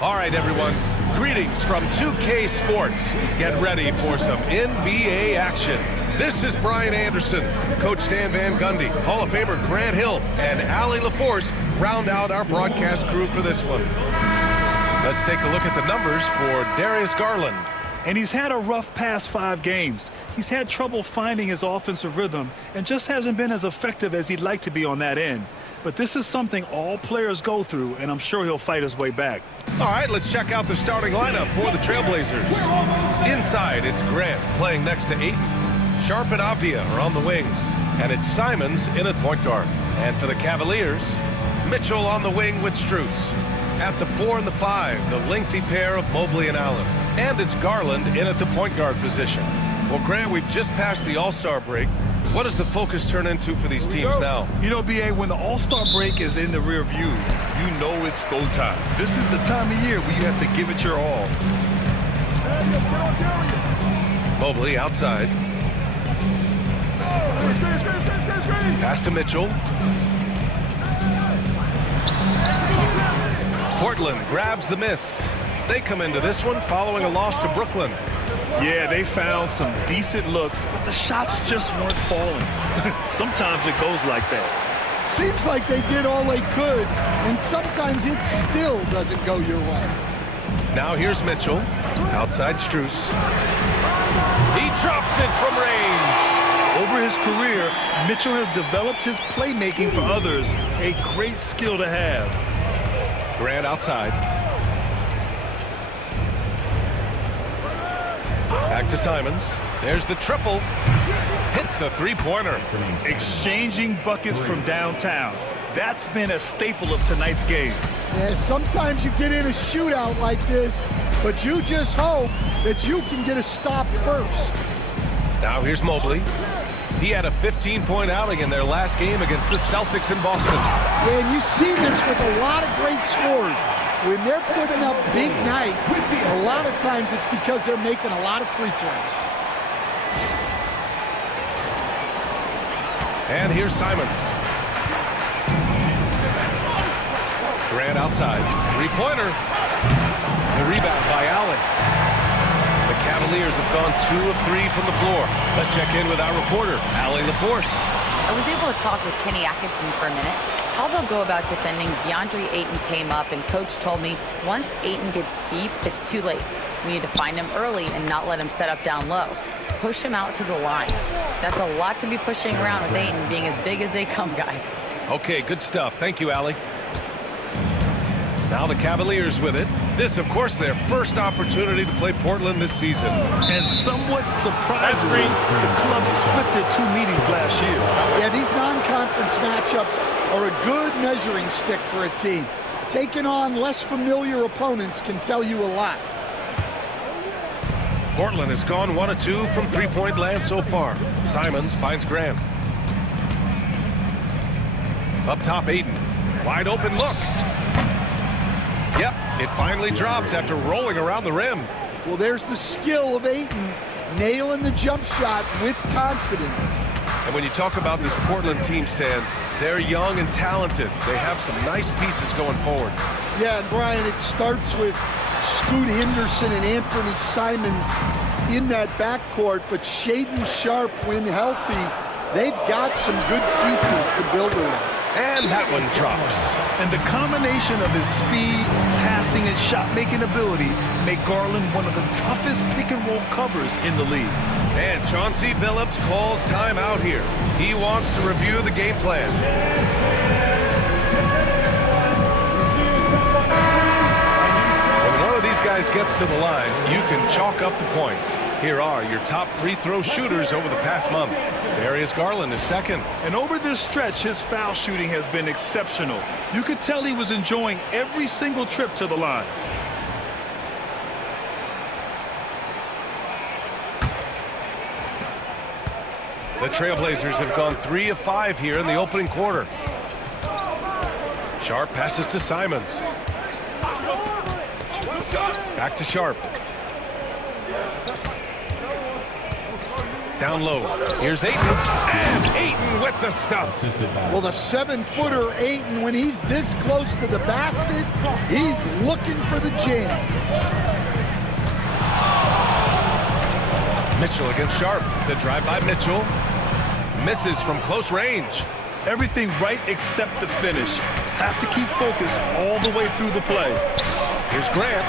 All right, everyone. Greetings from 2K Sports. Get ready for some NBA action. This is Brian Anderson. Coach Stan Van Gundy, Hall of Famer Grant Hill, and Allie LaForce round out our broadcast crew for this one. Let's take a look at the numbers for Darius Garland. And he's had a rough past 5 games. He's had trouble finding his offensive rhythm and just hasn't been as effective as he'd like to be on that end. But this is something all players go through, and I'm sure he'll fight his way back. All right, let's check out the starting lineup for the Trailblazers. Inside, it's Grant playing next to Ayton. Sharp and Avdia are on the wings, and it's Simons in at point guard. And for the Cavaliers, Mitchell on the wing with Strus. At the 4 and the 5, the lengthy pair of Mobley and Allen. And it's Garland in at the point guard position. Well, Grant, we've just passed the All-Star break. What does the focus turn into for these teams now? You know, B.A., when the All-Star break is in the rear view, you know it's go time. This is the time of year where you have to give it your all. Mobley outside. Pass to Mitchell. Portland grabs the miss. They come into this one following a loss to Brooklyn. Yeah, they found some decent looks, but the shots just weren't falling. Sometimes it goes like that. Seems like they did all they could, and sometimes it still doesn't go your way. Now here's Mitchell. Outside Strus. He drops it from range. Over his career, Mitchell has developed his playmaking for others, a great skill to have. Grant outside. Back to Simons. There's the triple. Hits the three-pointer. Exchanging buckets from downtown. That's been a staple of tonight's game. Yeah, sometimes you get in a shootout like this, but you just hope that you can get a stop first. Now here's Mobley. He had a 15-point outing in their last game against the Celtics in Boston. Yeah, and you see this with a lot of great scores. When they're putting up big nights, a lot of times it's because they're making a lot of free throws. And here's Simons. Grant outside. Three-pointer. The rebound by Allen. The Cavaliers have gone 2 of 3 from the floor. Let's check in with our reporter, Allie LaForce. I was able to talk with Kenny Atkinson for a minute. How they'll go about defending DeAndre Ayton came up, and Coach told me once Ayton gets deep, it's too late. We need to find him early and not let him set up down low. Push him out to the line. That's a lot to be pushing around with Ayton being as big as they come, guys. Okay, good stuff. Thank you, Allie. Now the Cavaliers with it. This, of course, their first opportunity to play Portland this season. And somewhat surprisingly, the club split their 2 meetings last year. Yeah, these non-conference matchups are a good measuring stick for a team. Taking on less familiar opponents can tell you a lot. Portland has gone 1 of 2 from three-point land so far. Simons finds Grant. Up top, Ayton. Wide open look. Yep, it finally drops after rolling around the rim. Well, there's the skill of Ayton, nailing the jump shot with confidence. And when you talk about this Portland team, Stan, they're young and talented. They have some nice pieces going forward. Yeah, and Brian, it starts with Scoot Henderson and Anthony Simons in that backcourt, but Shaedon Sharpe, when healthy, they've got some good pieces to build around. And that one drops. And the combination of his speed, passing, and shot-making ability make Garland one of the toughest pick-and-roll covers in the league. And Chauncey Billups calls time out here. He wants to review the game plan. When one of these guys gets to the line, you can chalk up the points. Here are your top free throw shooters over the past month. Darius Garland is second. And over this stretch, his foul shooting has been exceptional. You could tell he was enjoying every single trip to the line. The Trailblazers have gone 3 of 5 here in the opening quarter. Sharpe passes to Simons. Back to Sharpe. Down low. Here's Ayton. And Ayton with the stuff. Well, the 7-footer Ayton, when he's this close to the basket, he's looking for the jam. Mitchell against Sharp. The drive by Mitchell. Misses from close range. Everything right except the finish. Have to keep focused all the way through the play. Here's Grant.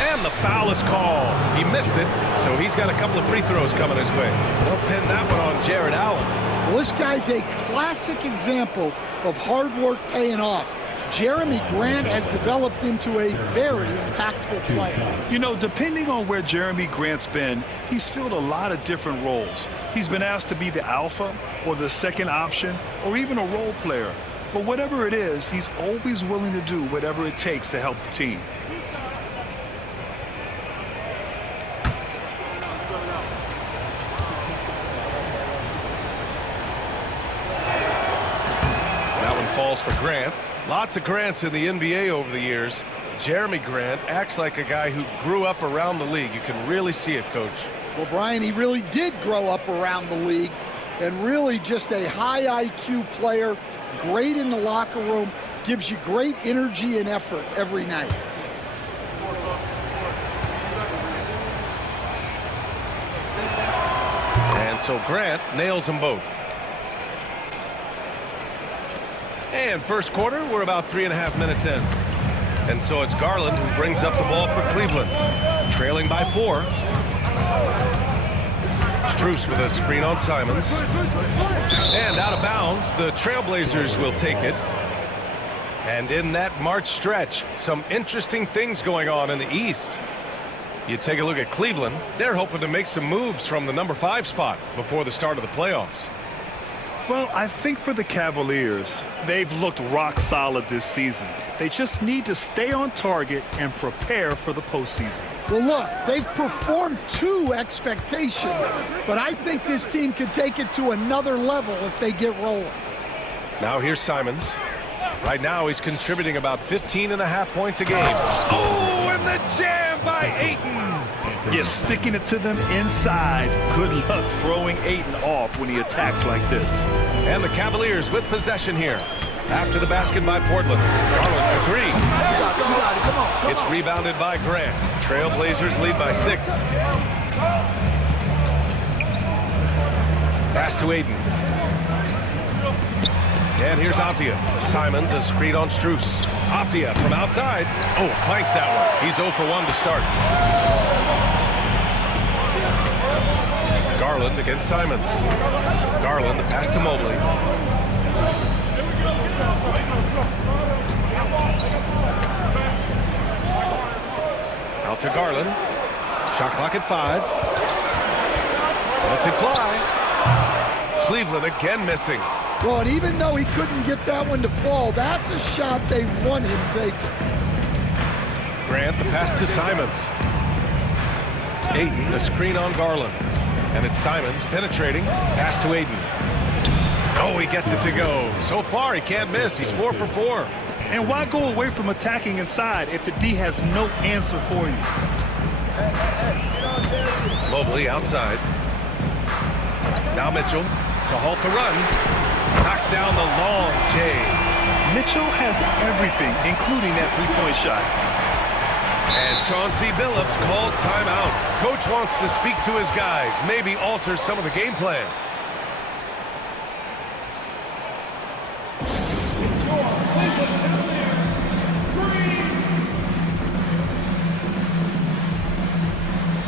And the foul is called. He missed it, so he's got a couple of free throws coming his way. They'll pin that one on Jared Allen. Well, this guy's a classic example of hard work paying off. Jeremy Grant has developed into a very impactful player. You know, depending on where Jeremy Grant's been, he's filled a lot of different roles. He's been asked to be the alpha or the second option or even a role player. But whatever it is, he's always willing to do whatever it takes to help the team. That one falls for Grant. Lots of Grants in the NBA over the years. Jeremy Grant acts like a guy who grew up around the league. You can really see it, Coach. Well, Brian, he really did grow up around the league and really just a high IQ player, great in the locker room, gives you great energy and effort every night. And so Grant nails them both. And first quarter, we're about 3.5 minutes in. And so it's Garland who brings up the ball for Cleveland. Trailing by 4. Strus with a screen on Simons. And out of bounds, the Trailblazers will take it. And in that March stretch, some interesting things going on in the East. You take a look at Cleveland. They're hoping to make some moves from the number 5 spot before the start of the playoffs. Well, I think for the Cavaliers, they've looked rock solid this season. They just need to stay on target and prepare for the postseason. Well, look, they've performed to expectations, but I think this team can take it to another level if they get rolling. Now here's Simons. Right now he's contributing about 15.5 points a game. Oh, and the jam by Ayton. You're sticking it to them inside. Good luck throwing Ayton off when he attacks like this. And the Cavaliers with possession here. After the basket by Portland. Garland for 3. It's rebounded by Grant. Trailblazers lead by 6. Pass to Ayton. And here's Avdia. Simons, a screen on Strus. Avdia from outside. Oh, clanks that one. He's 0 for 1 to start. Garland against Simons. Garland, the pass to Mobley. Out to Garland. Shot clock at 5. Lets it fly. Cleveland again missing. Well, and even though he couldn't get that one to fall, that's a shot they want him taking. Grant, the pass to Simons. Ayton, the screen on Garland. And it's Simons penetrating. Pass to Ayton. Oh, he gets it to go. So far, he can't miss. He's 4 for 4. And why go away from attacking inside if the D has no answer for you? Mobley outside. Now Mitchell to halt the run. Knocks down the long J. Mitchell has everything, including that three-point shot. And Chauncey Billups calls timeout. Coach wants to speak to his guys, maybe alter some of the game plan.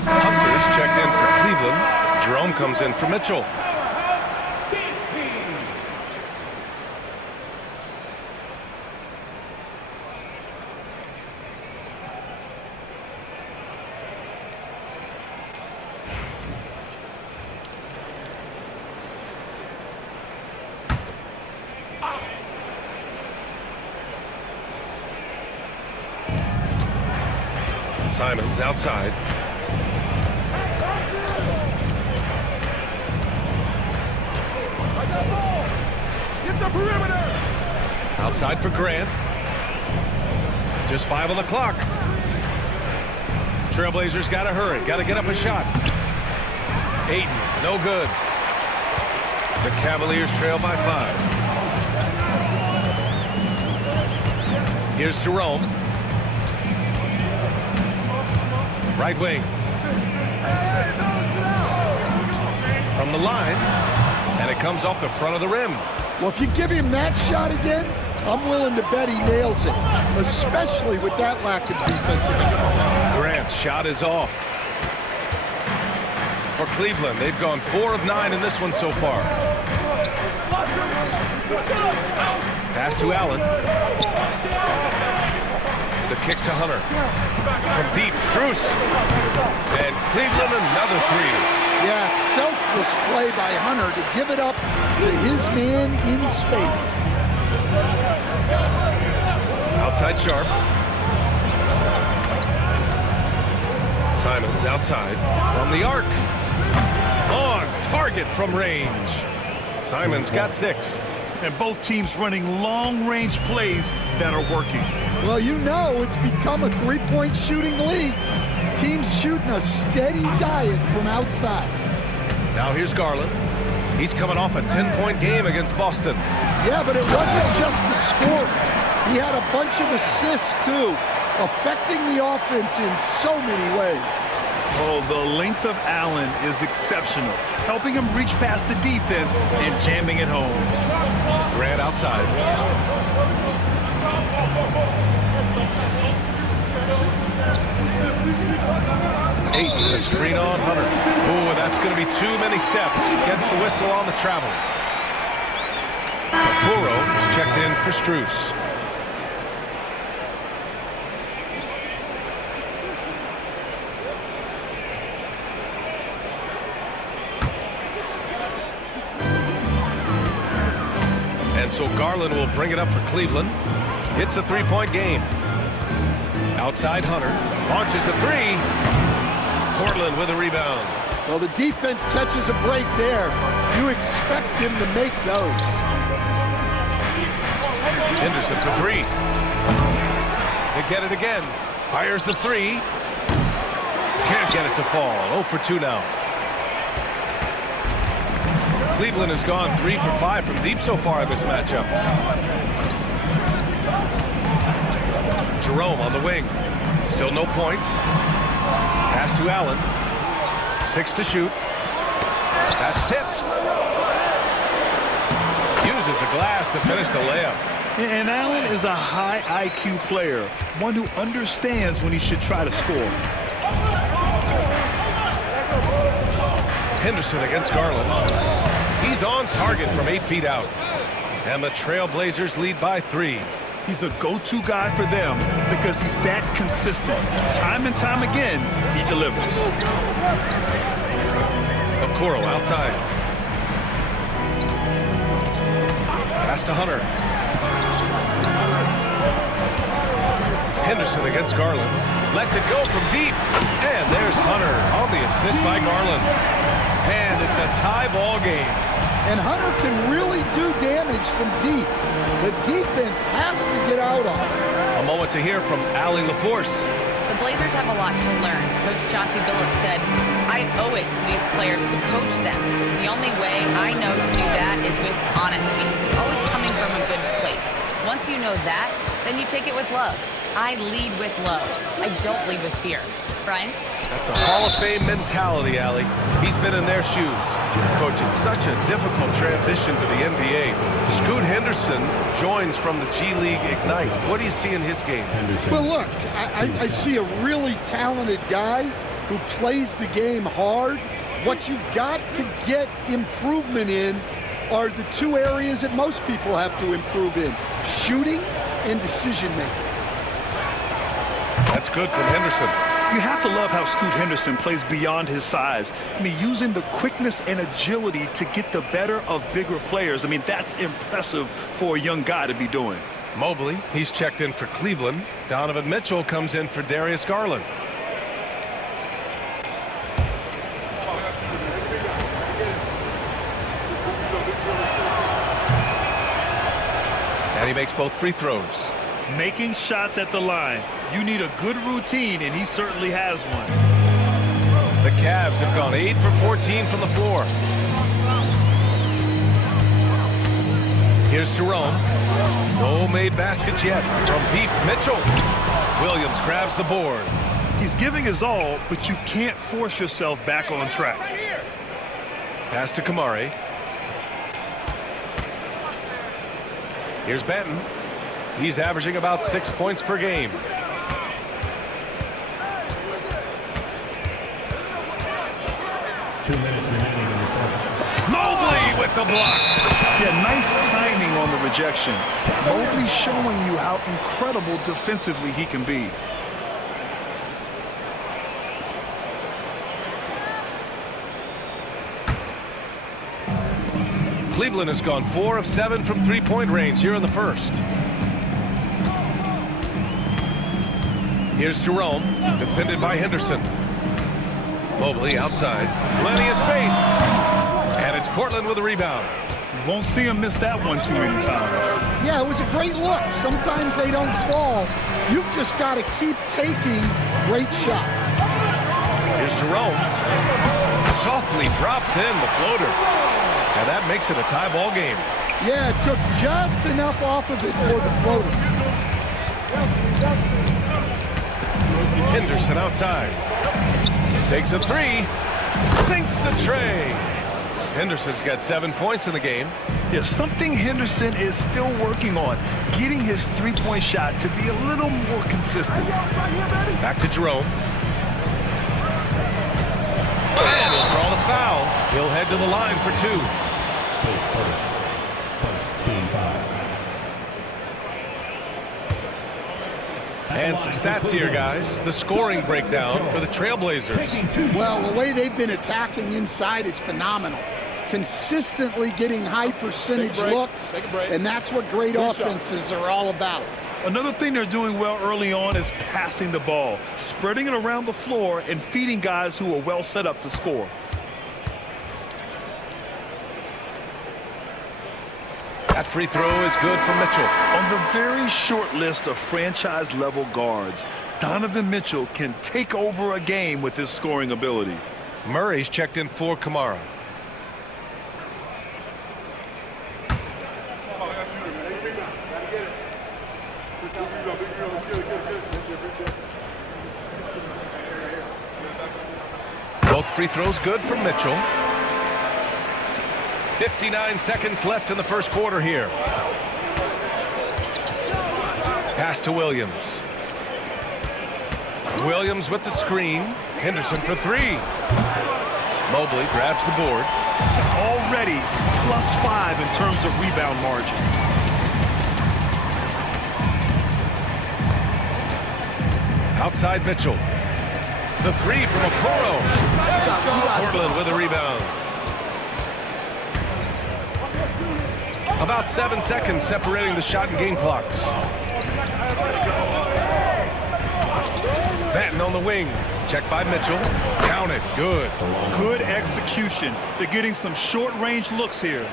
Humphries checked in for Cleveland. Jerome comes in for Mitchell. Simons outside. Get the perimeter. Outside for Grant. Just 5 on the clock. Trailblazers got to hurry. Got to get up a shot. Ayton, no good. The Cavaliers trail by 5. Here's Jerome. Right wing. From the line, and it comes off the front of the rim. Well, if you give him that shot again, I'm willing to bet he nails it, especially with that lack of defensive effort. Grant's shot is off. For Cleveland, they've gone 4 of 9 in this one so far. Pass to Allen. The kick to Hunter. From deep, Strus. And Cleveland another 3. Yeah, selfless play by Hunter to give it up to his man in space. Outside Sharp. Simons outside from the arc. On target from range. Simons got 6. And both teams running long-range plays that are working. Well, you know it's become a three-point shooting league. Teams shooting a steady diet from outside. Now here's Garland. He's coming off a 10-point game against Boston. Yeah, but it wasn't just the score. He had a bunch of assists, too, affecting the offense in so many ways. Oh, the length of Allen is exceptional, helping him reach past the defense and jamming it home. Grant outside. Ayton, the screen on Hunter. Oh, that's going to be too many steps. Gets the whistle on the travel. Sakuro is checked in for Strus. And so Garland will bring it up for Cleveland. It's a 3-point game. Outside Hunter. Launches a 3. Portland with a rebound. Well, the defense catches a break there. You expect him to make those. Henderson for 3. They get it again. Fires the 3. Can't get it to fall. 0 for 2 now. Cleveland has gone 3 for 5 from deep so far in this matchup. Jerome on the wing. Still no points. Pass to Allen. 6 to shoot. That's tipped. Uses the glass to finish the layup. And Allen is a high IQ player, one who understands when he should try to score. Henderson against Garland. He's on target from 8 feet out. And the Trailblazers lead by 3. He's a go-to guy for them because he's that consistent. Time and time again, he delivers. Okoro outside. Pass to Hunter. Henderson against Garland. Lets it go from deep. And there's Hunter on the assist by Garland. And it's a tie ball game. And Hunter can really do damage from deep. The defense has to get out on it. A moment to hear from Allie LaForce. The Blazers have a lot to learn. Coach Chauncey Billups said, I owe it to these players to coach them. The only way I know to do that is with honesty. It's always coming from a good place. Once you know that, then you take it with love. I lead with love. I don't lead with fear. Brian? That's a Hall of Fame mentality, Allie. He's been in their shoes. Coach, it's such a difficult transition to the NBA. Scoot Henderson joins from the G League Ignite. What do you see in his game? Well, look, I see a really talented guy who plays the game hard. What you've got to get improvement in are the 2 areas that most people have to improve in: shooting and decision-making. That's good from Henderson. You have to love how Scoot Henderson plays beyond his size. I mean, using the quickness and agility to get the better of bigger players. I mean, that's impressive for a young guy to be doing. Mobley, he's checked in for Cleveland. Donovan Mitchell comes in for Darius Garland. And he makes both free throws. Making shots at the line. You need a good routine, and he certainly has one. The Cavs have gone 8 for 14 from the floor. Here's Jerome. No made baskets yet. From deep, Mitchell. Williams grabs the board. He's giving his all, but you can't force yourself back on track. Pass to Kamari. Here's Benton. He's averaging about 6 points per game. Mobley with the block. Yeah, nice timing on the rejection. Mobley showing you how incredible defensively he can be. Cleveland has gone 4 of 7 from three-point range here in the first. Here's Jerome, defended by Henderson. Mobley outside, plenty of space. And it's Portland with a rebound. You won't see him miss that one too many times. Yeah, it was a great look. Sometimes they don't fall. You've just got to keep taking great shots. Here's Jerome. Softly drops in the floater. And that makes it a tie ball game. Yeah, it took just enough off of it for the floater. Henderson outside. Takes a three. Sinks the tray. Henderson's got 7 points in the game. Yeah, something Henderson is still working on. Getting his three-point shot to be a little more consistent. Back to Jerome. And he'll draw the foul. He'll head to the line for 2. And some stats here, guys. The scoring breakdown for the Trailblazers. Well, the way they've been attacking inside is phenomenal. Consistently getting high percentage looks, and that's what great offenses are all about. Another thing they're doing well early on is passing the ball, spreading it around the floor and feeding guys who are well set up to score. That free throw is good for Mitchell. On the very short list of franchise-level guards, Donovan Mitchell can take over a game with his scoring ability. Murray's checked in for Kamara. Both free throws good for Mitchell. 59 seconds left in the first quarter here. Pass to Williams. Williams with the screen. Henderson for 3. Mobley grabs the board. Already +5 in terms of rebound margin. Outside Mitchell. The 3 from Okoro. Portland with a rebound. About 7 seconds separating the shot and game clocks. Benton on the wing. Checked by Mitchell. Counted. Good. Good execution. They're getting some short-range looks here.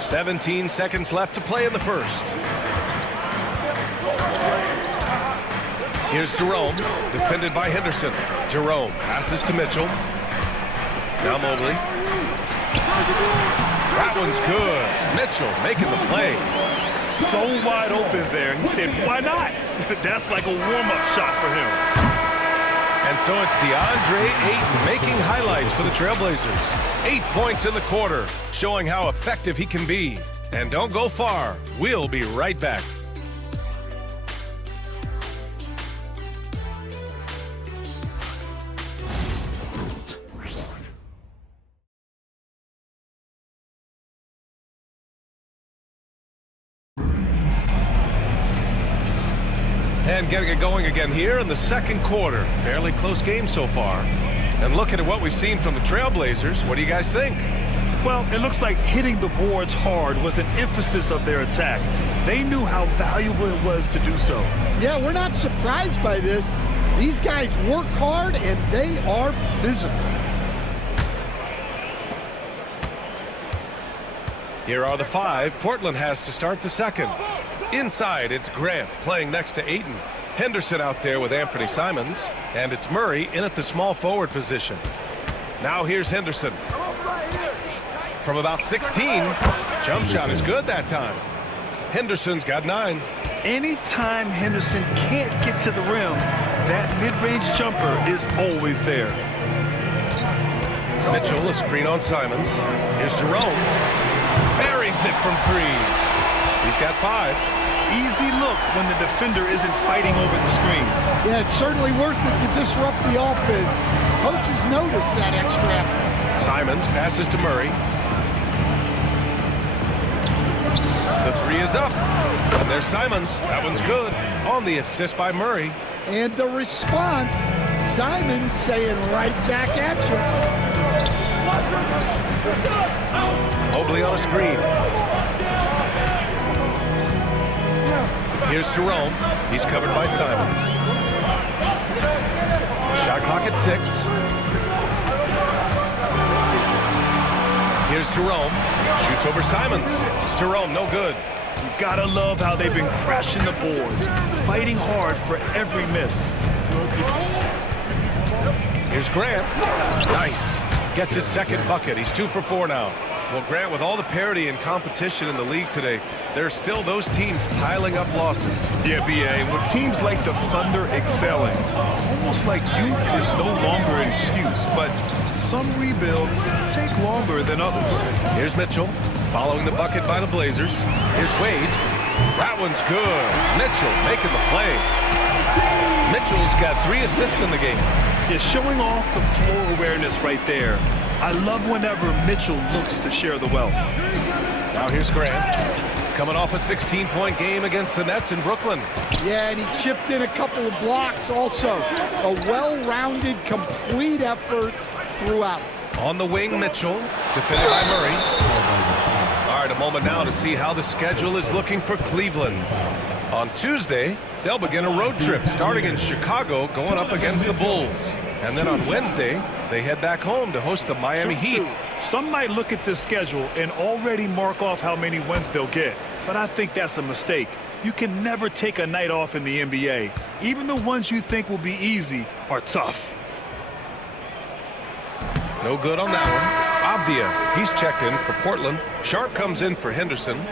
17 seconds left to play in the first. Here's Jerome, defended by Henderson. Jerome passes to Mitchell. Now Mobley. That one's good. Mitchell making the play. So wide open there. He said, why not? That's like a warm-up shot for him. And so it's DeAndre Ayton making highlights for the Trailblazers. 8 points in the quarter, showing how effective he can be. And don't go far. We'll be right back. And getting it going again here in the second quarter. Fairly close game so far. And looking at what we've seen from the Trailblazers, what do you guys think? Well, it looks like hitting the boards hard was an emphasis of their attack. They knew how valuable it was to do so. Yeah, we're not surprised by this. These guys work hard, and they are physical. Here are the 5 Portland has to start the second. Inside, it's Grant playing next to Ayton. Henderson out there with Anthony Simons. And it's Murray in at the small forward position. Now here's Henderson. From about 16, jump shot is good that time. Henderson's got 9. Anytime Henderson can't get to the rim, that mid-range jumper is always there. Mitchell, a screen on Simons. Here's Jerome. Buries it from 3. He's got 5. Easy look when the defender isn't fighting over the screen. Yeah, it's certainly worth it to disrupt the offense. Coaches notice that extra effort. Simons passes to Murray. The 3 is up. And there's Simons. That one's good. On the assist by Murray. And the response, Simons saying right back at you. Mobley on a screen. Here's Jerome. He's covered by Simons. Shot clock at 6. Here's Jerome. Shoots over Simons. Jerome, no good. You gotta love how they've been crashing the boards, fighting hard for every miss. Here's Grant. Nice. Gets his second bucket. He's 2 for 4 now. Well, Grant, with all the parity and competition in the league today, there are still those teams piling up losses. Yeah, B.A., with teams like the Thunder excelling, it's almost like youth is no longer an excuse, but some rebuilds take longer than others. Here's Mitchell, following the bucket by the Blazers. Here's Wade. That one's good. Mitchell making the play. Mitchell's got 3 assists in the game. Yeah, showing off the floor awareness right there. I love whenever Mitchell looks to share the wealth. Now here's Grant, coming off a 16-point game against the Nets in Brooklyn. Yeah, and he chipped in a couple of blocks also. A well-rounded, complete effort throughout. On the wing, Mitchell, defended by Murray. All right, a moment now to see how the schedule is looking for Cleveland. On Tuesday, they'll begin a road trip starting in Chicago, going up against the Bulls. And then on Wednesday, they head back home to host the Miami Heat. Some might look at this schedule and already mark off how many wins they'll get, but I think that's a mistake. You can never take a night off in the NBA. Even the ones you think will be easy are tough. No good on that one. Avdia, he's checked in for Portland. Sharp comes in for Henderson.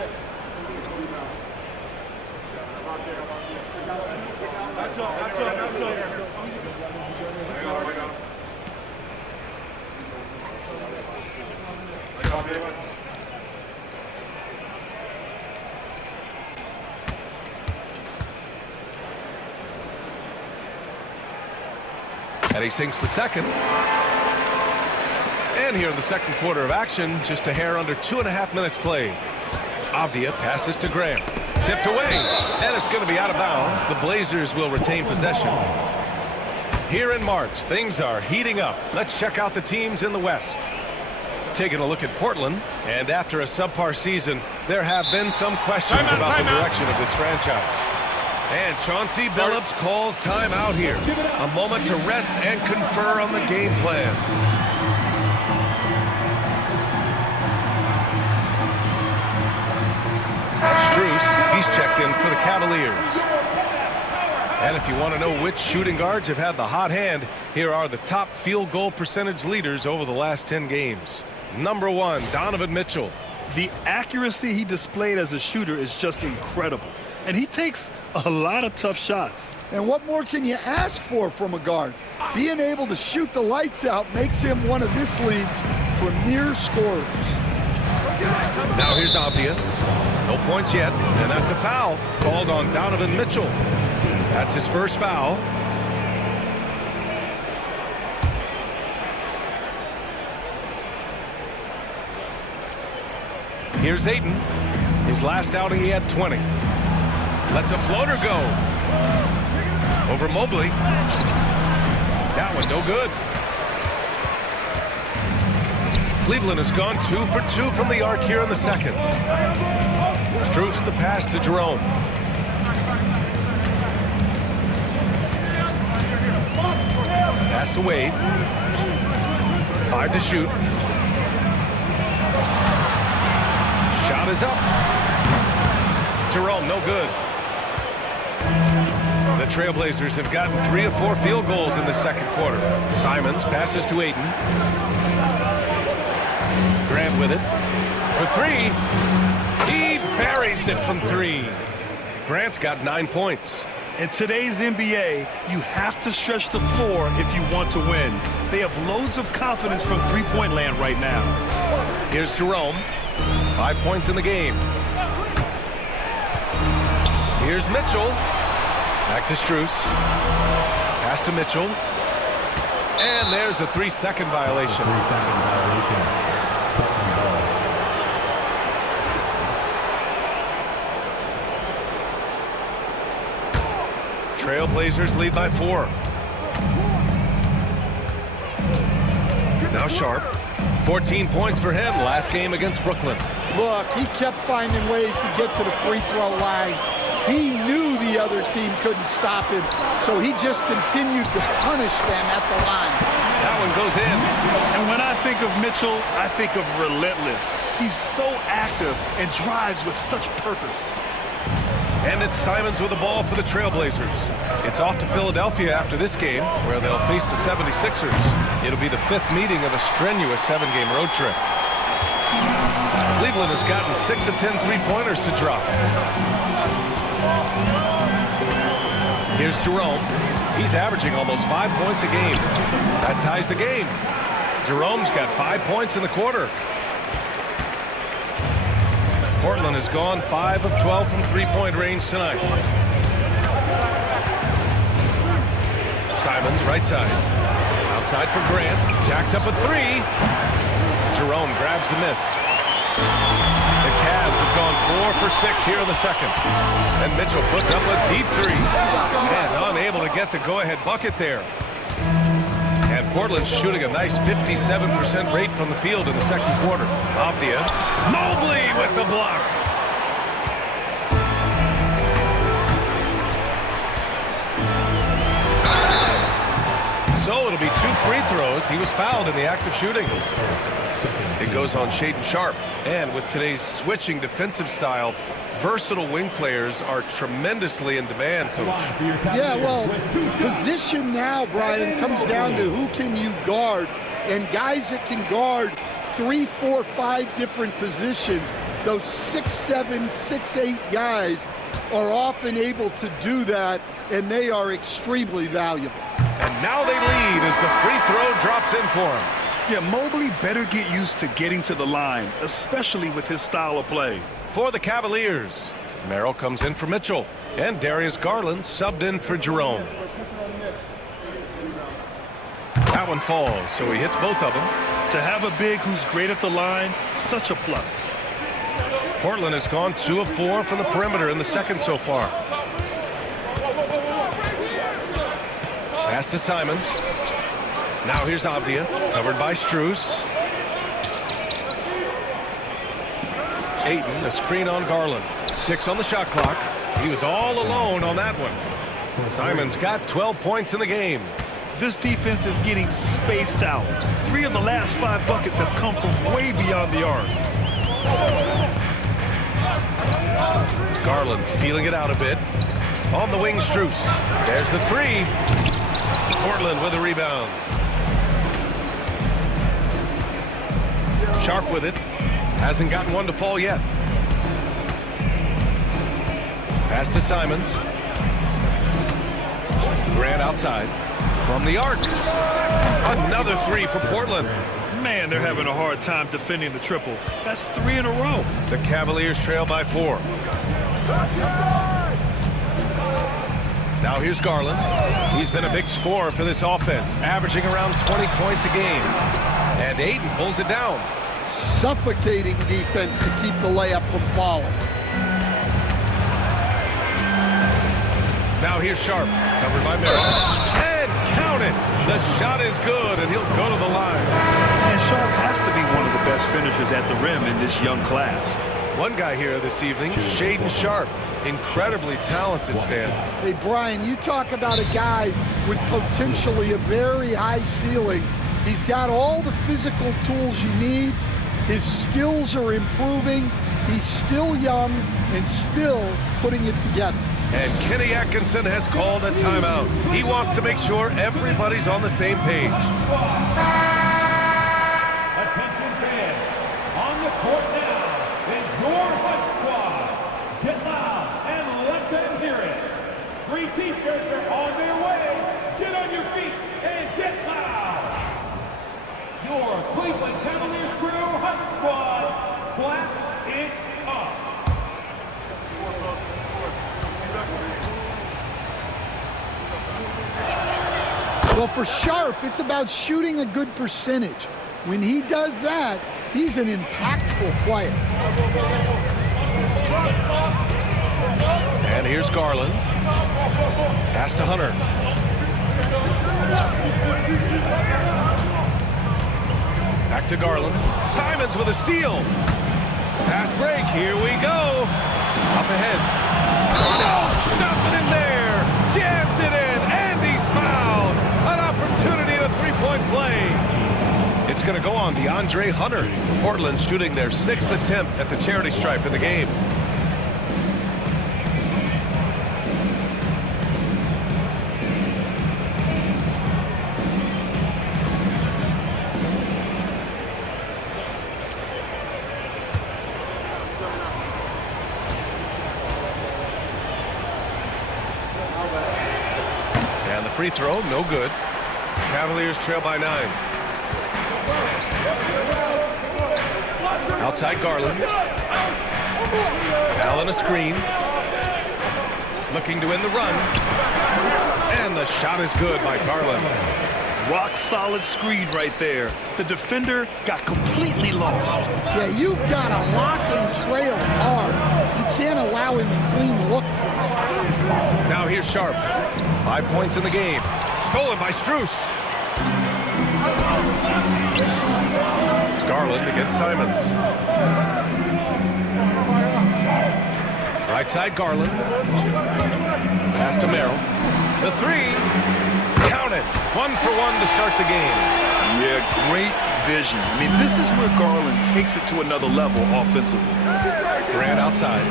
And he sinks the second. And here in the second quarter of action, just a hair under 2.5 minutes played. Avdia passes to Graham. Tipped away, and it's going to be out of bounds. The Blazers will retain possession. Here in March, things are heating up. Let's check out the teams in the West. Taking a look at Portland, and after a subpar season, there have been some questions about the direction of this franchise. And Chauncey Billups calls time out here. A moment to rest and confer on the game plan. Strus, he's checked in for the Cavaliers. And if you want to know which shooting guards have had the hot hand, here are the top field goal percentage leaders over the last 10 games. Number 1, Donovan Mitchell. The accuracy he displayed as a shooter is just incredible. And he takes a lot of tough shots. And what more can you ask for from a guard? Being able to shoot the lights out makes him one of this league's premier scorers. Now here's Avdia. No points yet, and that's a foul called on Donovan Mitchell. That's his first foul. Here's Ayton. His last outing, he had 20. Lets a floater go. Over Mobley. That one no good. Cleveland has gone 2 for 2 from the arc here in the second. Strus the pass to Jerome. Pass to Wade. 5 to shoot. Shot is up. Jerome, no good. The Trailblazers have gotten 3 of 4 field goals in the second quarter. Simons passes to Ayton. Grant with it. For 3. He buries it from 3. Grant's got 9 points. In today's NBA, you have to stretch the floor if you want to win. They have loads of confidence from three-point land right now. Here's Jerome. 5 points in the game. Here's Mitchell. Back to Strus. Pass to Mitchell. And there's a 3-second violation. Trailblazers lead by 4. Now Sharp. 14 points for him last game against Brooklyn. Look, he kept finding ways to get to the free throw line. He knew the other team couldn't stop him, so he just continued to punish them at the line. That one goes in. And when I think of Mitchell, I think of relentless. He's so active and drives with such purpose. And it's Simons with the ball for the Trailblazers. It's off to Philadelphia after this game, where they'll face the 76ers. It'll be the 5th meeting of a strenuous 7-game road trip. Cleveland has gotten 6 of 10 three-pointers to drop. Here's Jerome. He's averaging almost 5 points a game. That ties the game. Jerome's got 5 points in the quarter. Portland has gone 5 of 12 from three-point range tonight. Simons, right side. Outside for Grant. Jacks up a 3. Jerome grabs the miss. The Cavs have gone 4 for 6 here in the second. And Mitchell puts up a deep 3. And unable to get the go-ahead bucket there. And Portland's shooting a nice 57% rate from the field in the second quarter. Avdia. Mobley with the block. So it'll be 2 free throws. He was fouled in the act of shooting. It goes on Shaedon Sharp. And with today's switching defensive style, versatile wing players are tremendously in demand, Coach. Yeah, well, position now, Brian, comes down to who can you guard. And guys that can guard 3, 4, 5 different positions, those 6'7", 6'8" guys are often able to do that, and they are extremely valuable. And now they lead as the free throw drops in for him. Yeah, Mobley better get used to getting to the line, especially with his style of play. For the Cavaliers, Merrill comes in for Mitchell, and Darius Garland subbed in for Jerome. That one falls, so he hits both of them. To have a big who's great at the line, such a plus. Portland has gone 2 of 4 from the perimeter in the second so far. Pass to Simons. Now here's Avdia, covered by Strus. Ayton, a screen on Garland. 6 on the shot clock. He was all alone on that one. Simons got 12 points in the game. This defense is getting spaced out. 3 of the last 5 buckets have come from way beyond the arc. Garland feeling it out a bit. On the wing, Strus. There's the 3. Portland with a rebound. Sharp with it. Hasn't gotten one to fall yet. Pass to Simons. Grant outside. From the arc. Another 3 for Portland. Man, they're having a hard time defending the triple. That's 3 in a row. The Cavaliers trail by 4. Now here's Garland. He's been a big scorer for this offense, averaging around 20 points a game. And Ayton pulls it down. Suffocating defense to keep the layup from falling. Now here's Sharp, covered by Merrill. And count it! The shot is good, and he'll go to the line. And Sharp has to be one of the best finishers at the rim in this young class. One guy here this evening, Shaedon Sharp. Incredibly talented, Stan. Hey, Brian, you talk about a guy with potentially a very high ceiling. He's got all the physical tools you need. His skills are improving. He's still young and still putting it together. And Kenny Atkinson has called a timeout. He wants to make sure everybody's on the same page. Attention fans, on the court now is your Hunt Squad. Get loud and let them hear it. 3 T-shirts are on their way. Get on your feet and get loud. Your Cleveland Cavaliers crew Hunt Squad, clap it up. Well, for Sharp, it's about shooting a good percentage. When he does that, he's an impactful player. And here's Garland. Pass to Hunter. Back to Garland. Simons with a steal. Fast break. Here we go. Up ahead. Oh, stop it in there. Jams it in. And he's fouled. An opportunity at a three-point play. It's going to go on DeAndre Hunter. Portland shooting their 6th attempt at the charity stripe in the game. And the free throw, no good. Cavaliers trail by 9. Outside Garland. Allen a screen. Looking to win the run. And the shot is good by Garland. Rock solid screen right there. The defender got completely lost. Yeah, you've got to lock and trail hard. You can't allow him to clean look for it. Now here's Sharp. 5 points in the game. Stolen by Strus. Garland against Simons. Right side Garland. Pass to Merrill. The three. Count it. 1 for 1 to start the game. Yeah, great vision. I mean, this is where Garland takes it to another level offensively. Grant outside.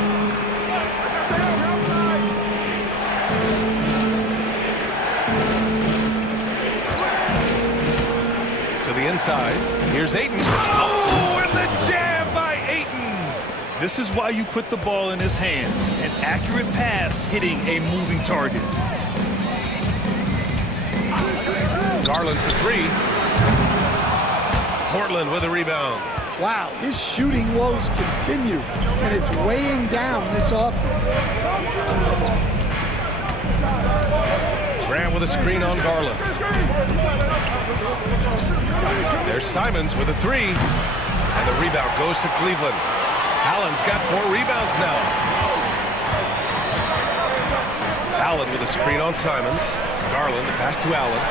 To the inside. Here's Ayton. Oh, and the jam by Ayton. This is why you put the ball in his hands. An accurate pass hitting a moving target. Garland for 3. Portland with a rebound. Wow, his shooting woes continue, and it's weighing down this offense. Grant with a screen on Garland. There's Simons with a 3. And the rebound goes to Cleveland. Allen's got 4 rebounds now. Allen with a screen on Simons. Garland, pass to Allen.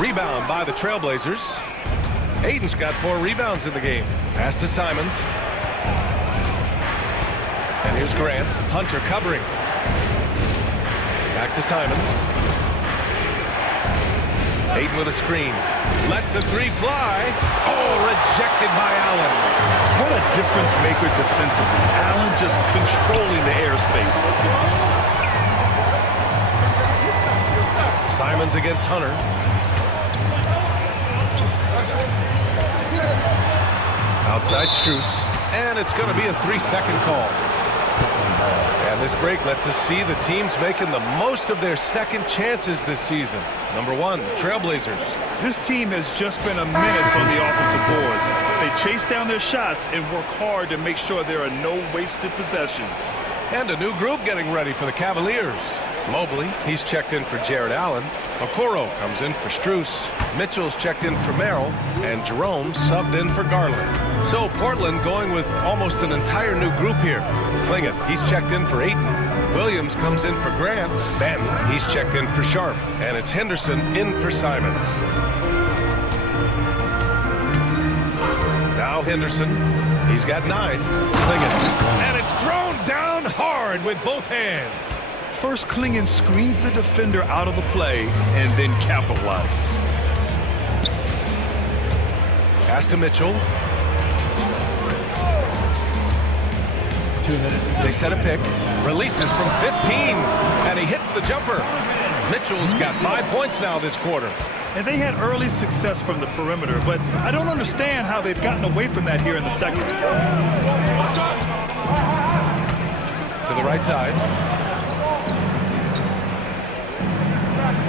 Rebound by the Trailblazers. Ayton's got 4 rebounds in the game. Pass to Simons. And here's Grant. Hunter covering. Back to Simons. Ayton with a screen. Lets the 3 fly. Oh, rejected by Allen. What a difference maker defensively. Allen just controlling the airspace. Simons against Hunter. Outside Strus. And it's going to be a 3-second call. And this break lets us see the teams making the most of their second chances this season. Number 1, the Trailblazers. This team has just been a menace on the offensive boards. They chase down their shots and work hard to make sure there are no wasted possessions. And a new group getting ready for the Cavaliers. Mobley, he's checked in for Jared Allen. Okoro comes in for Strus. Mitchell's checked in for Merrill. And Jerome subbed in for Garland. So Portland going with almost an entire new group here. Klingett, he's checked in for Ayton. Williams comes in for Grant. Benton, he's checked in for Sharp. And it's Henderson in for Simons. Now Henderson, he's got 9. Klingett, and it's thrown down hard with both hands. First, Klingett screens the defender out of the play and then capitalizes. Pass to Mitchell. They set a pick, releases from 15, and he hits the jumper. Mitchell's got 5 points now this quarter. And they had early success from the perimeter, but I don't understand how they've gotten away from that here in the second. To the right side.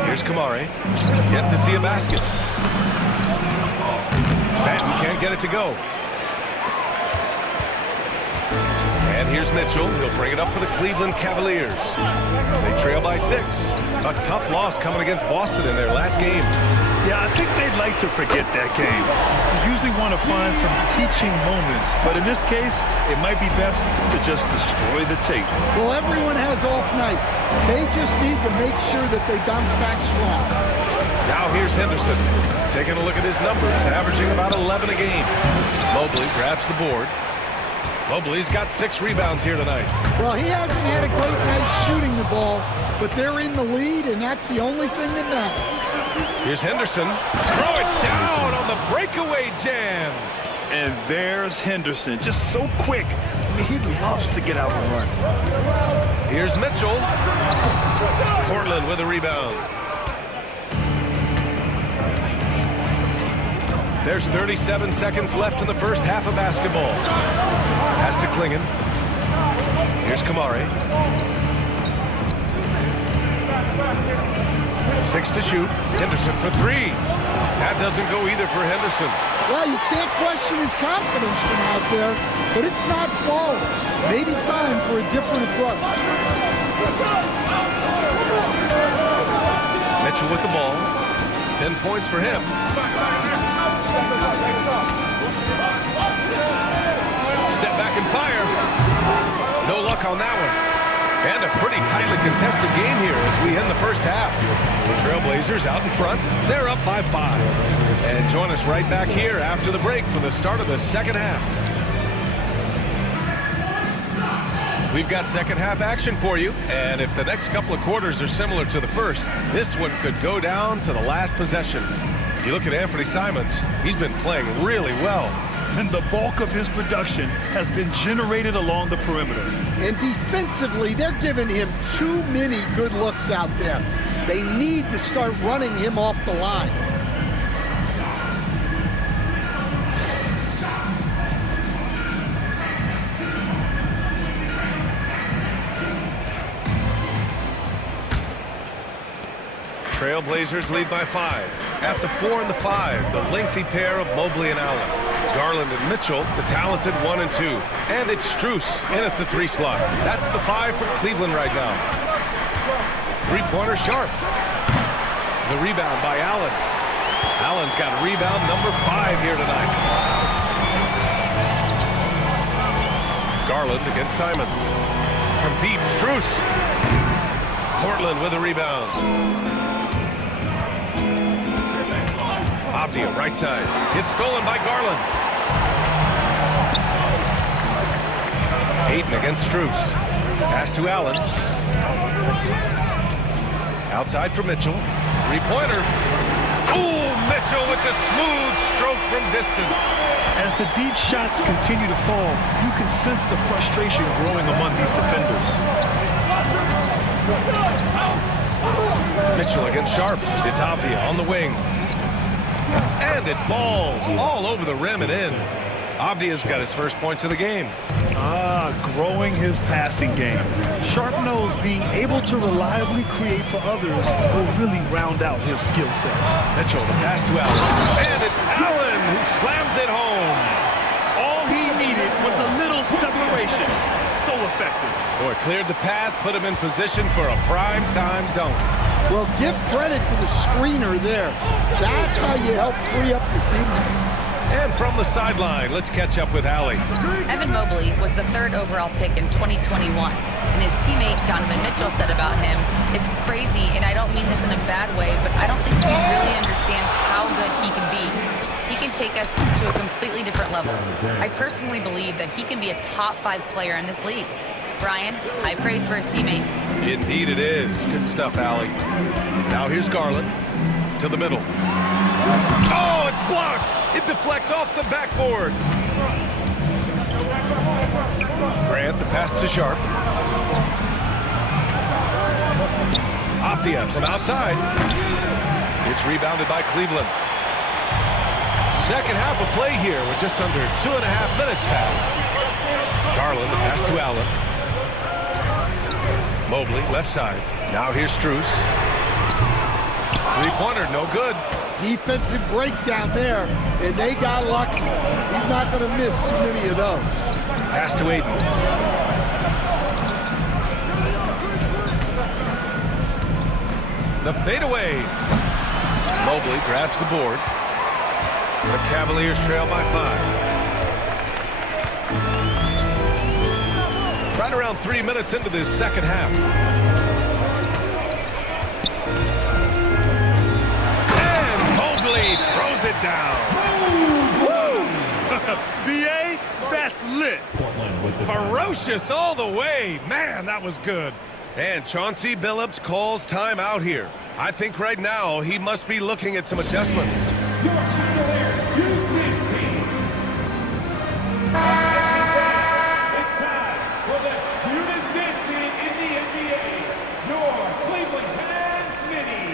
Here's Kamari. Yet to see a basket. Benton can't get it to go. And here's Mitchell. He'll bring it up for the Cleveland Cavaliers. They trail by 6. A tough loss coming against Boston in their last game. Yeah, I think they'd like to forget that game. You usually want to find some teaching moments, but in this case, it might be best to just destroy the tape. Well, everyone has off nights. They just need to make sure that they bounce back strong. Now here's Henderson. Taking a look at his numbers, averaging about 11 a game. Mobley grabs the board. Mobley's got 6 rebounds here tonight. Well, he hasn't had a great night shooting the ball, but they're in the lead, and that's the only thing that matters. Here's Henderson. Throw it down on the breakaway jam. And there's Henderson, just so quick. I mean, he loves to get out and run. Here's Mitchell. Portland with a rebound. There's 37 seconds left in the first half of basketball. Pass to Klingon. Here's Kamari. 6 to shoot. Henderson for 3. That doesn't go either for Henderson. Well, you can't question his confidence from out there, but it's not flawless. Maybe time for a different approach. Mitchell with the ball. 10 points for him. Step back and fire. No luck on that one. And a pretty tightly contested game here as we end the first half. The Trailblazers out in front. They're up by 5. And join us right back here after the break for the start of the second half. We've got second half action for you. And if the next couple of quarters are similar to the first, this one could go down to the last possession. You look at Anthony Simons. He's been playing really well. And the bulk of his production has been generated along the perimeter. And defensively, they're giving him too many good looks out there. They need to start running him off the line. Trailblazers lead by 5. At the 4 and the 5, the lengthy pair of Mobley and Allen. Garland and Mitchell, the talented 1 and 2. And it's Strus in at the 3 slot. That's the 5 for Cleveland right now. Three-pointer Sharp. The rebound by Allen. Allen's got rebound number 5 here tonight. Garland against Simons. From deep, Strus. Portland with a rebound. Avdia, right side. It's stolen by Garland. Hayden against Strus. Pass to Allen. Outside for Mitchell. Three-pointer. Ooh, Mitchell with the smooth stroke from distance. As the deep shots continue to fall, you can sense the frustration growing among these defenders. Mitchell against Sharp. It's Avdia on the wing. And it falls all over the rim and in. Avdia's got his first points of the game. Growing his passing game. Sharp knows being able to reliably create for others will really round out his skill set. Mitchell, the pass to Allen. And it's Allen who slams it home. All he needed was a little separation. So effective. Boy, cleared the path, put him in position for a prime-time dunk. Well, give credit to the screener there. That's how you help free up your teammates. And from the sideline, let's catch up with Allie. Evan Mobley was the 3rd overall pick in 2021. And his teammate Donovan Mitchell said about him, "It's crazy, and I don't mean this in a bad way, but I don't think he really understands how good he can be. He can take us to a completely different level. I personally believe that he can be a top 5 player in this league." Brian, high praise for his teammate. Indeed it is. Good stuff, Allie. Now here's Garland to the middle. Oh, it's blocked. It deflects off the backboard. Grant, the pass to Sharp. Avdia from outside. It's rebounded by Cleveland. Second half of play here with just under 2.5 minutes passed. Garland, the pass to Allen. Mobley, left side. Now here's Strus. Three-pointer, no good. Defensive breakdown there, and they got lucky. He's not going to miss too many of those. Pass to Aiden. The fadeaway. Mobley grabs the board. The Cavaliers trail by 5. Right around 3 minutes into this second half. And Mobley throws it down. Woo! BA, that's lit. Ferocious all the way. Man, that was good. And Chauncey Billups calls timeout here. I think right now he must be looking at some adjustments. Your Cavaliers U16. It's time for the cutest dance team in the NBA, your Cleveland Cavs Mini.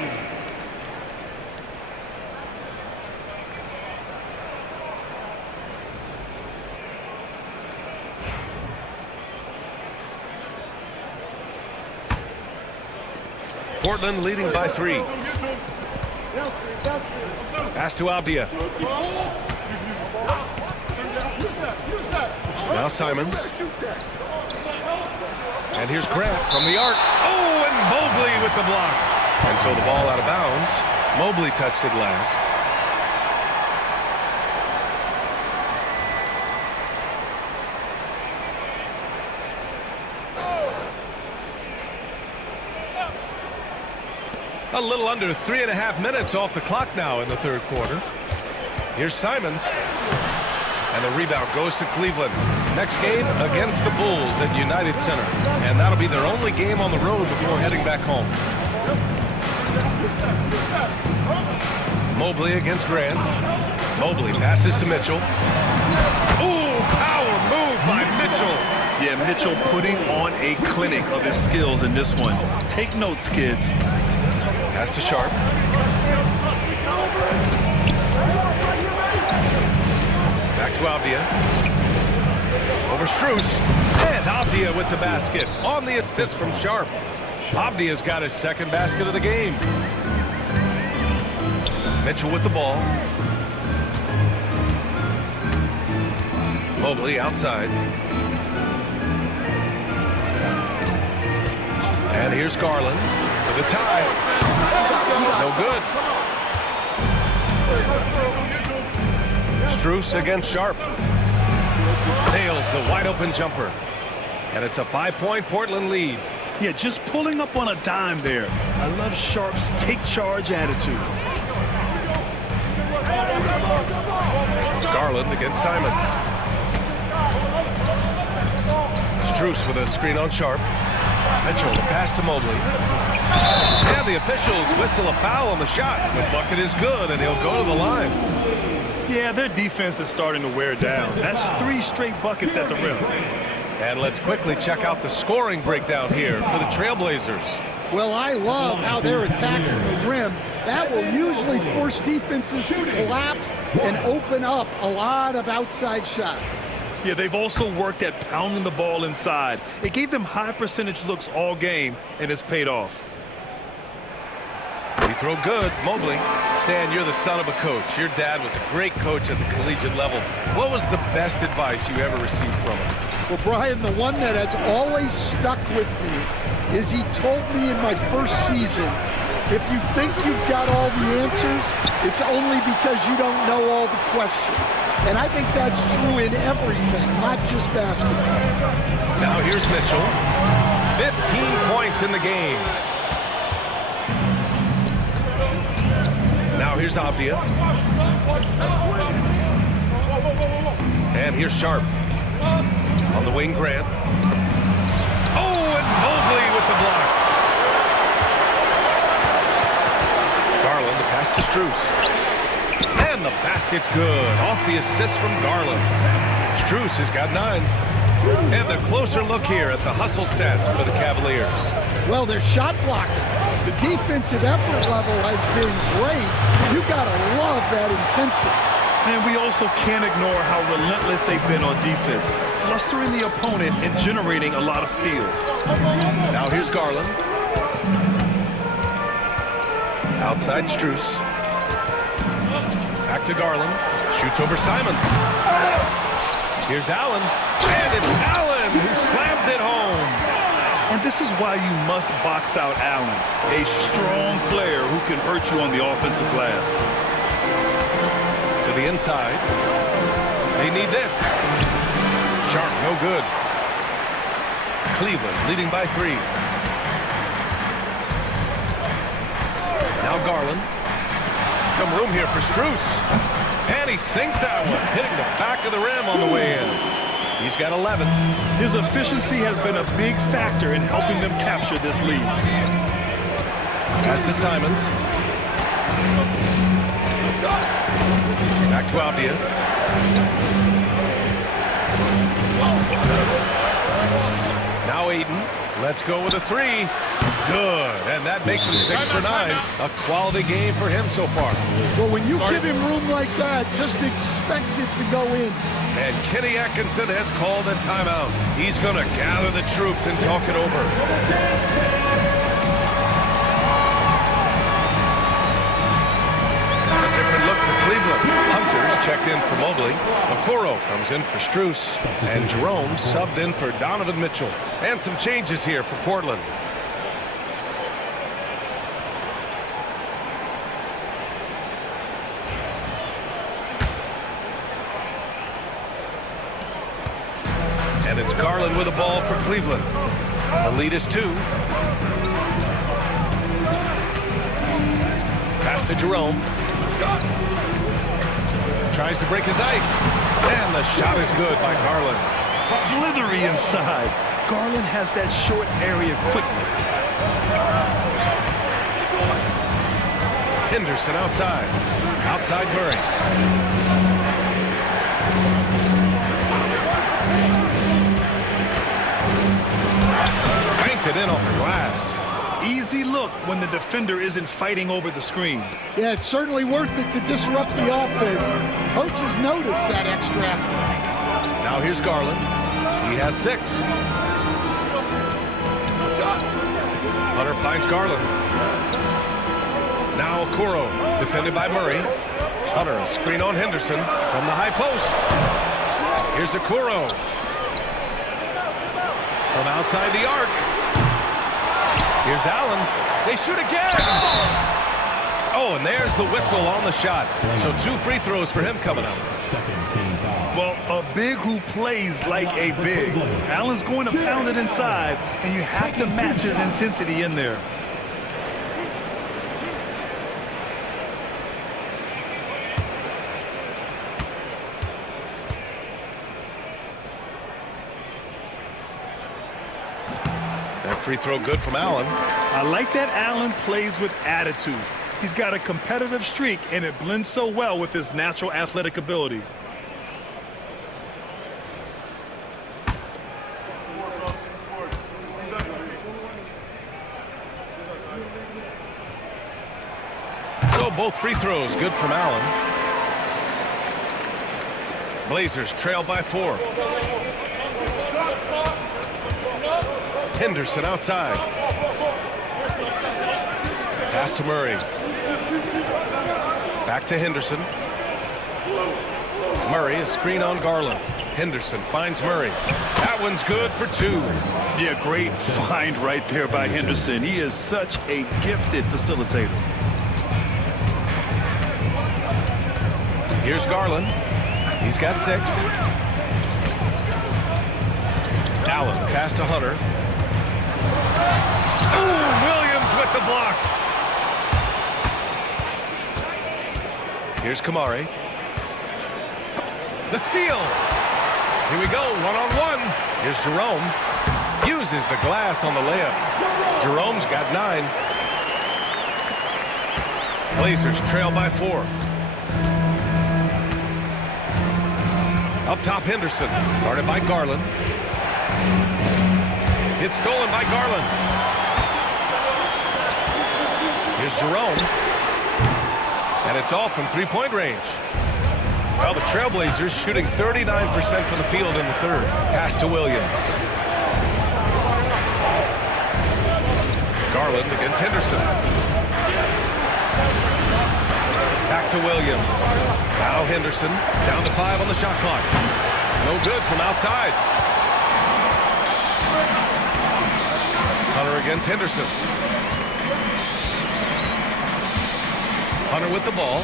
Portland leading by 3. Pass to Avdia. Now Simons. And here's Grant from the arc. Oh, and Mobley with the block. And so the ball out of bounds. Mobley touched it last. A little under 3.5 minutes off the clock now in the third quarter. Here's Simons. And the rebound goes to Cleveland. Next game against the Bulls at United Center. And that'll be their only game on the road before heading back home. Mobley against Grant. Mobley passes to Mitchell. Ooh, power move by Mitchell. Yeah, Mitchell putting on a clinic of his skills in this one. Take notes, kids. Pass to Sharp. Back to Avdia. Over Strus. And Avdia with the basket. On the assist from Sharp. Avdia's got his second basket of the game. Mitchell with the ball. Mobley outside. And here's Garland for the tie. No good. Strus against Sharp. Nails the wide open jumper. And it's a 5-point Portland lead. Yeah, just pulling up on a dime there. I love Sharp's take charge attitude. Garland against Simons. Strus with a screen on Sharp. Mitchell, the pass to Mobley. And the officials whistle a foul on the shot. The bucket is good, and he'll go to the line. Yeah, their defense is starting to wear down. That's 3 straight buckets at the rim. And let's quickly check out the scoring breakdown here for the Trailblazers. Well, I love how they're attacking the rim. That will usually force defenses to collapse and open up a lot of outside shots. Yeah, they've also worked at pounding the ball inside. It gave them high percentage looks all game, and it's paid off. Free throw good. Mobley. Stan, you're the son of a coach. Your dad was a great coach at the collegiate level. What was the best advice you ever received from him? Well, Brian, the one that has always stuck with me is he told me in my first season, if you think you've got all the answers, it's only because you don't know all the questions. And I think that's true in everything, not just basketball. Now here's Mitchell. 15 points in the game. Now here's Avdia. And here's Sharp. On the wing, Grant. Oh, and Mobley with the block. Garland, the pass to Strus. And the basket's good. Off the assist from Garland. Strus has got 9. And a closer look here at the hustle stats for the Cavaliers. Well, they're shot blocking. The defensive effort level has been great. You gotta love that intensity. And we also can't ignore how relentless they've been on defense, flustering the opponent and generating a lot of steals. Now here's Garland. Outside Strus. Back to Garland. Shoots over Simons. Here's Allen. And it's Allen who slams it home. And this is why you must box out Allen, a strong player who can hurt you on the offensive glass. To the inside. They need this. Sharp, no good. Cleveland leading by 3. Now Garland. Some room here for Strus. And he sinks that one, hitting the back of the rim on the way in. He's got 11. His efficiency has been a big factor in helping them capture this lead. Pass to Simons. Back to Avdia. Now Aiden. Let's go with a 3. Good. And that makes him 6 for 9. A quality game for him so far. Well, when you give him room like that, just expect it to go in. And Kenny Atkinson has called a timeout. He's going to gather the troops and talk it over. A different look for Cleveland. Hunter's checked in for Mobley. Okoro comes in for Strus. And Jerome subbed in for Donovan Mitchell. And some changes here for Portland. And it's Garland with the ball for Cleveland. The lead is 2. Pass to Jerome. Tries to break his ice. And the shot is good by Garland. Slithery inside. Garland has that short area quickness. Henderson outside. Outside Murray. Banked it in off the glass. Easy look when the defender isn't fighting over the screen. Yeah, it's certainly worth it to disrupt the offense. Coaches notice that extra effort. Now here's Garland. He has 6. Hunter finds Garland. Now Okoro, defended by Murray. Hunter, a screen on Henderson from the high post. Here's Okoro. From outside the arc. Here's Allen. They shoot again. Oh, and there's the whistle on the shot. So 2 free throws for him coming up. Well, a big who plays like a big. Allen's going to pound it inside, and you have to match his intensity in there. That free throw good from Allen. I like that Allen plays with attitude. He's got a competitive streak, and it blends so well with his natural athletic ability. So both free throws good from Allen. Blazers trail by 4. Henderson outside. Pass to Murray. Back to Henderson. Murray, a screen on Garland. Henderson finds Murray. That one's good for 2. Yeah, great find right there by Henderson. He is such a gifted facilitator. Here's Garland. He's got 6. Allen, pass to Hunter. Ooh, Williams with the block. Here's Kamari. The steal. Here we go, one-on-one. Here's Jerome. Uses the glass on the layup. Jerome's got 9. Blazers trail by 4. Up top, Henderson. Guarded by Garland. It's stolen by Garland. Here's Jerome. And it's all from three-point range. Well, the Trailblazers shooting 39% from the field in the third. Pass to Williams. Garland against Henderson. Back to Williams. Now Henderson down to 5 on the shot clock. No good from outside. Hunter against Henderson. Hunter with the ball.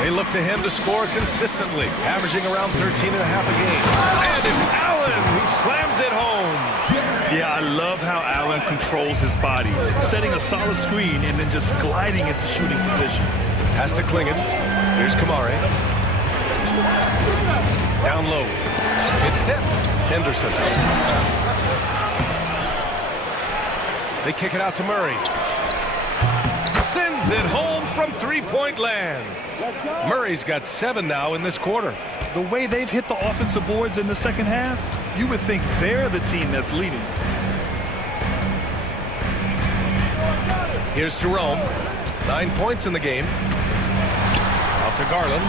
They look to him to score consistently, averaging around 13.5 a game. And it's Allen who slams it home. Yeah, I love how Allen controls his body, setting a solid screen and then just gliding into shooting position. Pass to Klingon. Here's Kamare. Down low. It's tipped. Henderson. They kick it out to Murray. Sends it home from three-point land. Murray's got 7 now in this quarter. The way they've hit the offensive boards in the second half, you would think they're the team that's leading. Here's Jerome. 9 points in the game. Out to Garland.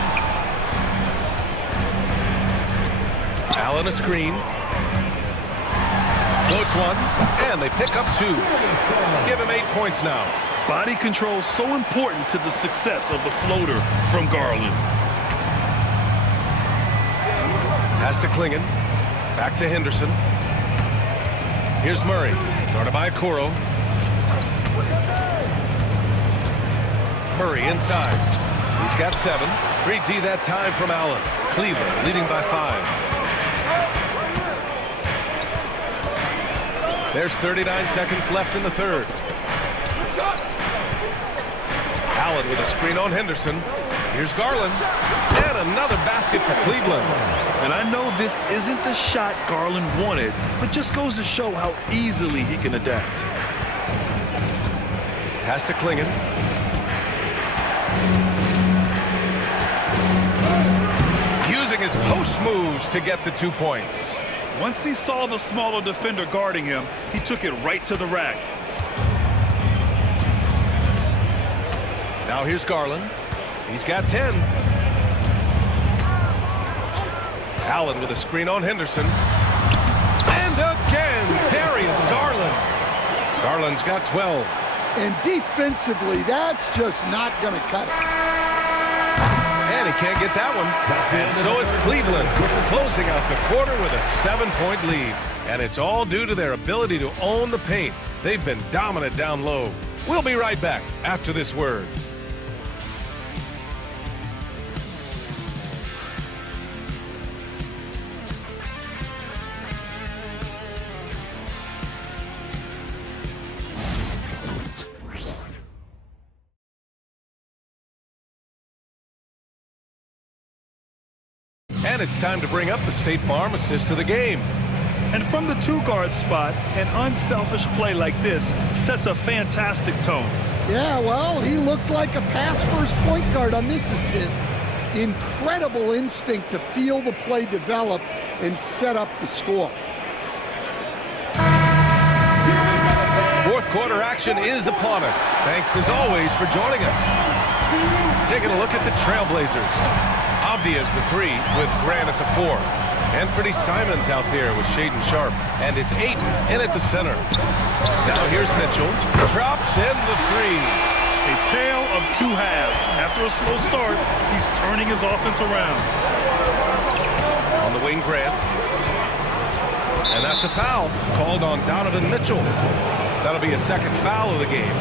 Allen a screen. Floats one, and they pick up 2. Give him 8 points now. Body control so important to the success of the floater from Garland. Pass to Klingon. Back to Henderson. Here's Murray. Guarded by Okoro. Murray inside. He's got 7. Great D that time from Allen. Cleveland leading by 5. There's 39 seconds left in the third. Allen with a screen on Henderson. Here's Garland. And another basket for Cleveland. And I know this isn't the shot Garland wanted, but just goes to show how easily he can adapt. Pass to Klingon. Using his post moves to get the 2 points. Once he saw the smaller defender guarding him, he took it right to the rack. Now here's Garland. He's got 10. Allen with a screen on Henderson. And again, Darius Garland. Garland's got 12. And defensively, that's just not going to cut it. And he can't get that one. And so it's Cleveland closing out the quarter with a 7-point lead. And it's all due to their ability to own the paint. They've been dominant down low. We'll be right back after this word. And it's time to bring up the State Farm assist to the game. And from the 2-guard spot, an unselfish play like this sets a fantastic tone. Yeah, well, he looked like a pass-first point guard on this assist. Incredible instinct to feel the play develop and set up the score. Fourth quarter action is upon us. Thanks as always for joining us. Taking a look at the Trailblazers. Avdia's the 3 with Grant at the 4. Anthony Simons out there with Shaedon Sharpe. And it's Ayton in at the center. Now here's Mitchell. Drops in the 3. A tale of 2 halves. After a slow start, he's turning his offense around. On the wing, Grant. And that's a foul called on Donovan Mitchell. That'll be a second foul of the game.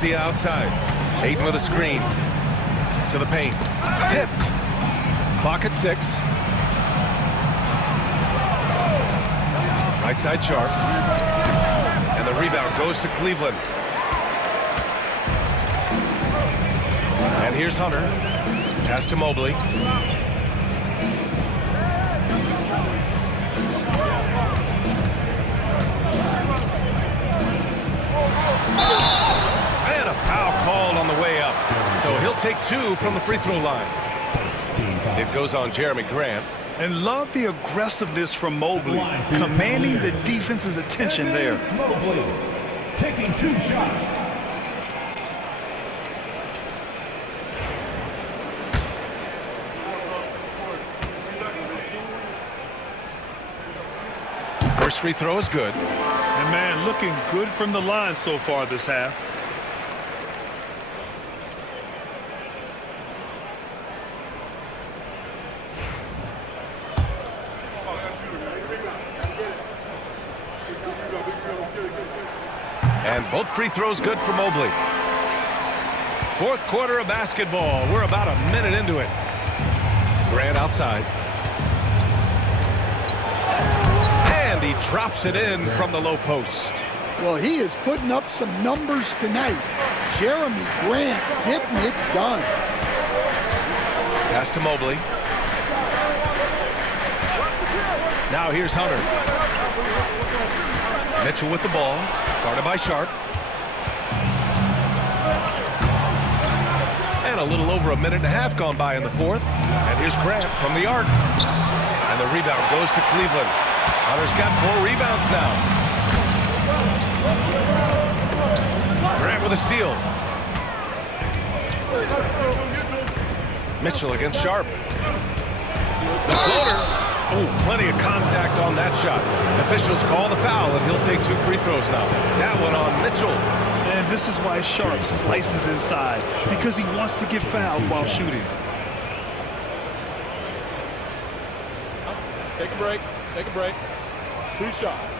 The outside. Ayton with a screen. To the paint. Tipped. Clock at 6. Right side Sharpe. And the rebound goes to Cleveland. And here's Hunter. Pass to Mobley. And a foul called on the way up. So he'll take 2 from the free throw line. It goes on Jeremy Grant. And love the aggressiveness from Mobley, commanding the defense's attention there. Mobley taking 2 shots. First free throw is good. And man, looking good from the line so far this half. And both free throws good for Mobley. Fourth quarter of basketball. We're about a minute into it. Grant outside. And he drops it in from the low post. Well, he is putting up some numbers tonight. Jeremy Grant getting it done. Pass to Mobley. Now here's Hunter. Mitchell with the ball. Guarded by Sharp. And a little over a minute and a half gone by in the fourth. And here's Grant from the arc. And the rebound goes to Cleveland. Hunter's got 4 rebounds now. Grant with a steal. Mitchell against Sharp. The floater. Oh, plenty of contact on that shot. Officials call the foul, and he'll take 2 free throws now. That one on Mitchell. And this is why Sharp slices inside, because he wants to get fouled while shooting. Take a break. Take a break. 2 shots.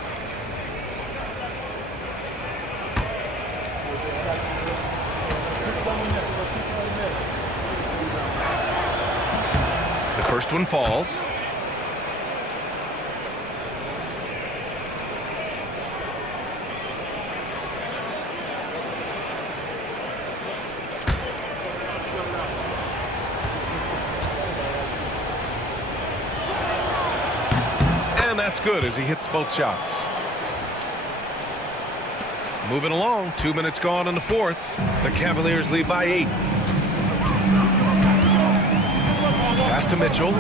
The first one falls. And that's good as he hits both shots. Moving along, 2 minutes gone in the fourth. The Cavaliers lead by 8. Pass to Mitchell.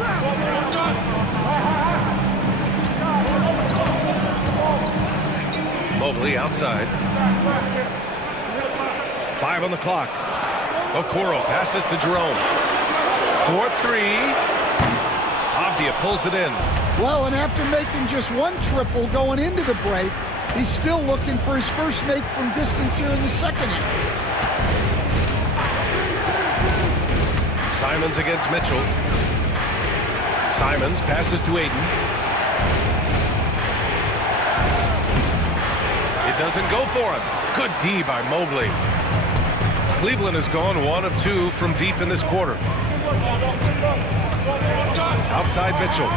Mobley outside. 5 on the clock. Okoro passes to Jerome. 4-3. Avdia pulls it in. Well, and after making just 1 triple going into the break, he's still looking for his first make from distance here in the second half. Simons against Mitchell. Simons passes to Ayton. It doesn't go for him. Good D by Mobley. Cleveland has gone 1 of 2 from deep in this quarter. Outside Mitchell.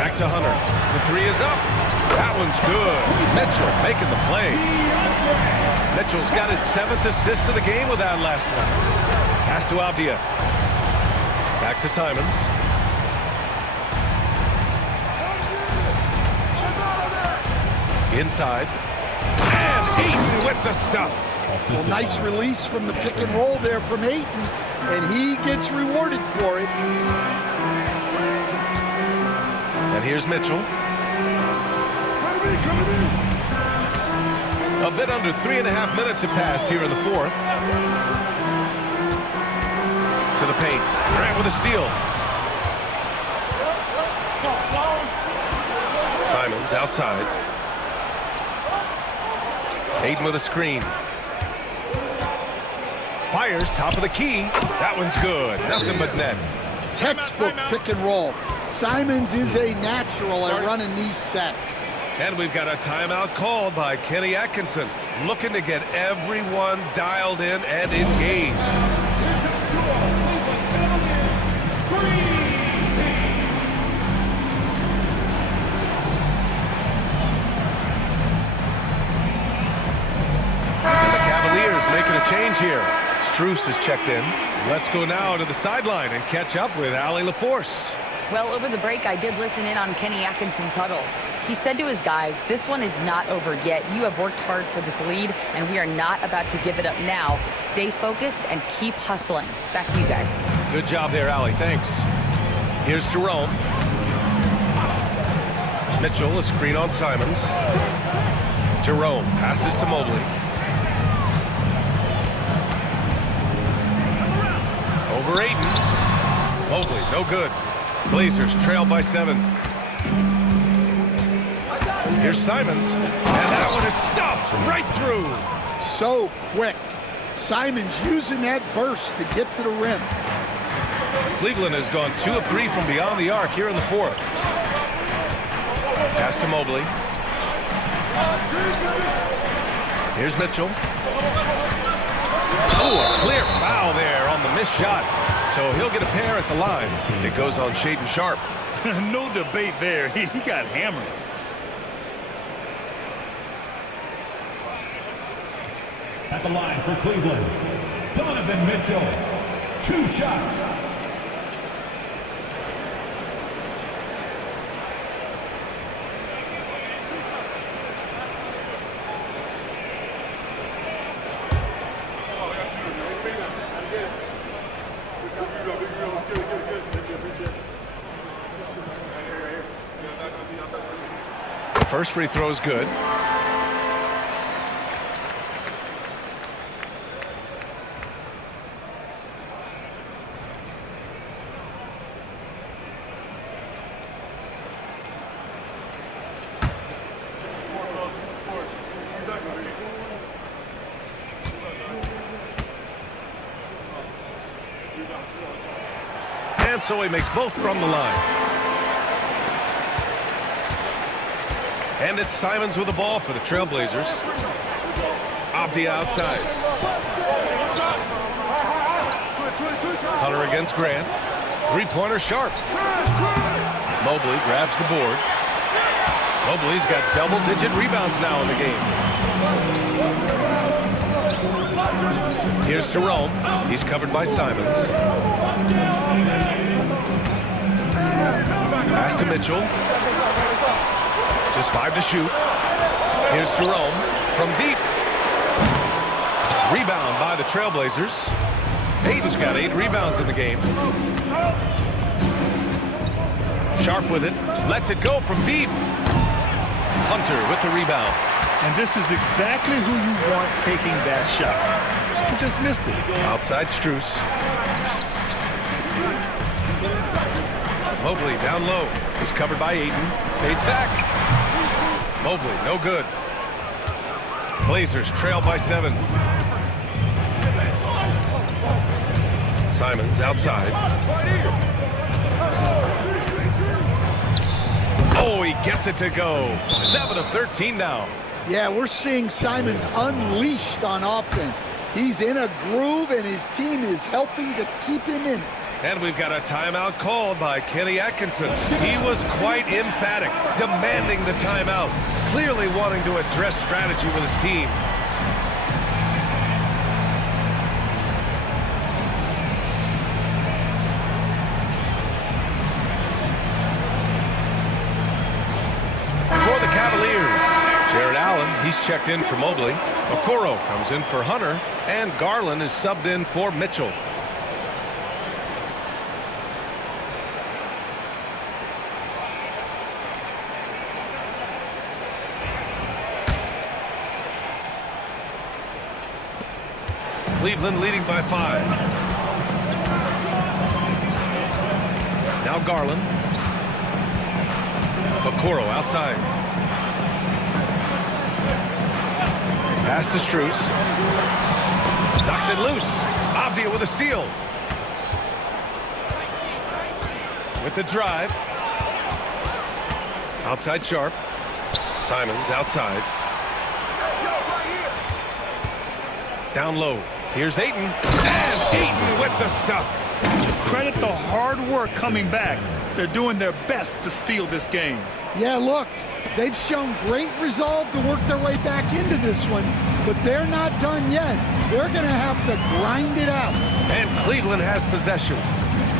Back to Hunter. The 3 is up. That one's good. Mitchell making the play. Mitchell's got his 7th assist of the game with that last one. Pass to Avdia. Back to Simons. Inside. And Ayton with the stuff. Well, nice release from the pick and roll there from Ayton, and he gets rewarded for it. And here's Mitchell. A bit under 3.5 minutes have passed here in the fourth. To the paint. Grant with a steal. Simons outside. Ayton with a screen. Fires top of the key. That one's good. Nothing but net. Textbook pick and roll. Simons is a natural at running these sets. And we've got a timeout called by Kenny Atkinson, looking to get everyone dialed in and engaged. And the Cavaliers making a change here. Strus has checked in. Let's go now to the sideline and catch up with Allie LaForce. Well, over the break, I did listen in on Kenny Atkinson's huddle. He said to his guys, this one is not over yet. You have worked hard for this lead, and we are not about to give it up now. Stay focused and keep hustling. Back to you guys. Good job there, Allie. Thanks. Here's Jerome. Mitchell, a screen on Simons. Jerome passes to Mobley. Over Ayton. Mobley, no good. Blazers trail by 7. Here's Simons, and that one is stuffed right through. So quick. Simons using that burst to get to the rim. Cleveland has gone 2 of 3 from beyond the arc here in the 4th. Pass to Mobley. Here's Mitchell. Oh, a clear foul there on the missed shot. So he'll get a pair at the line. It goes on Shaedon Sharpe. No debate there. He got hammered. At the line for Cleveland, Donovan Mitchell. 2 shots. The first free throw is good. And so he makes both from the line. And it's Simons with the ball for the Trailblazers. Avdia outside. Hunter against Grant. Three-pointer Sharpe. Mobley grabs the board. Mobley's got double-digit rebounds now in the game. Here's Jerome. He's covered by Simons. Pass to Mitchell. Just 5 to shoot. Here's Jerome from deep. Rebound by the Trailblazers. Ayton's got 8 rebounds in the game. Sharpe with it. Lets it go from deep. Hunter with the rebound. And this is exactly who you want taking that shot. He just missed it. Outside Strus. Mobley down low. Is covered by Ayton. Fades back. Mobley, no good. Blazers trail by 7. Simons outside. Oh, he gets it to go. 7 of 13 now. Yeah, we're seeing Simons unleashed on offense. He's in a groove, and his team is helping to keep him in it. And we've got a timeout called by Kenny Atkinson. He was quite emphatic, demanding the timeout, clearly wanting to address strategy with his team. For the Cavaliers, Jared Allen, he's checked in for Mobley. Okoro comes in for Hunter, and Garland is subbed in for Mitchell. Cleveland leading by 5. Now Garland. Okoro outside. Pass to Strus. Knocks it loose. Avdia with a steal. With the drive. Outside Sharpe. Simons outside. Down low. Here's Ayton. And Ayton with the stuff. Credit the hard work coming back. They're doing their best to steal this game. Yeah, look, they've shown great resolve to work their way back into this one, but they're not done yet. They're going to have to grind it out. And Cleveland has possession.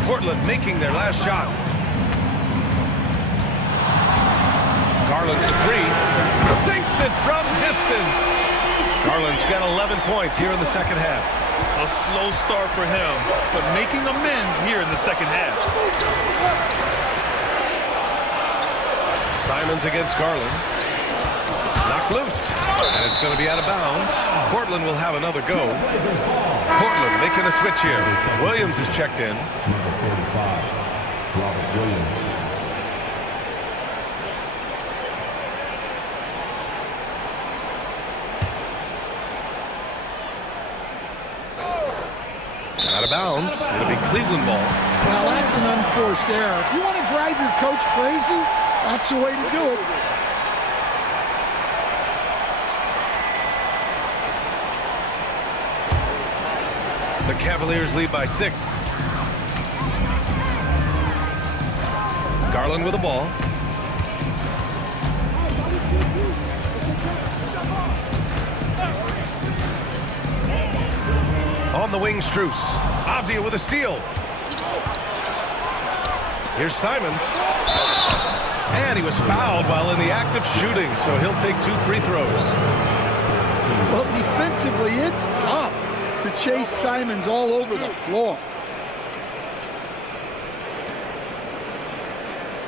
Portland making their last shot. Garland for three. Sinks it from distance. Garland's got 11 points here in the second half. A slow start for him, but making amends here in the second half. Simons against Garland. Knocked loose. And it's going to be out of bounds. Portland will have another go. Portland making a switch here. Williams is checked in. Number 45, Robert Williams. Out of bounds. It'll be Cleveland ball. Well, that's an unforced error. If you want to drive your coach crazy, that's the way to do it. The Cavaliers lead by 6. Garland with the ball. On the wing, Strus. Avdia with a steal. Here's Simons. And he was fouled while in the act of shooting, so he'll take 2 free throws. Well, defensively, it's tough to chase Simons all over the floor.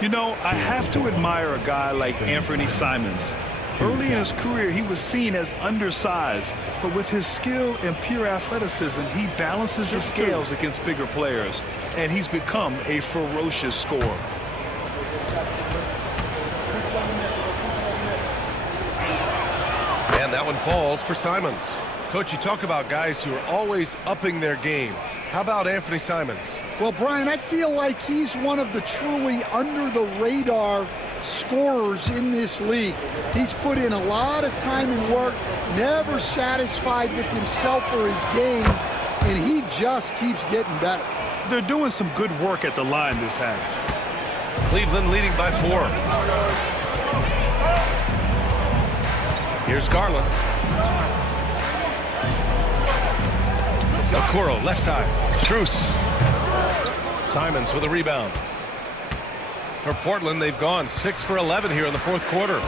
You know, I have to admire a guy like Anthony Simons. Early in his career, he was seen as undersized, but with his skill and pure athleticism, he balances the scales against bigger players, and he's become a ferocious scorer. And that one falls for Simons. Coach, you talk about guys who are always upping their game. How about Anthony Simons? Well, Brian, I feel like he's one of the truly under-the-radar scorers in this league. He's put in a lot of time and work, never satisfied with himself or his game, and he just keeps getting better. They're doing some good work at the line this half. Cleveland leading by 4. Here's Garland. Okoro, left side. Strus. Simons with a rebound. For Portland, they've gone 6 for 11 here in the fourth quarter.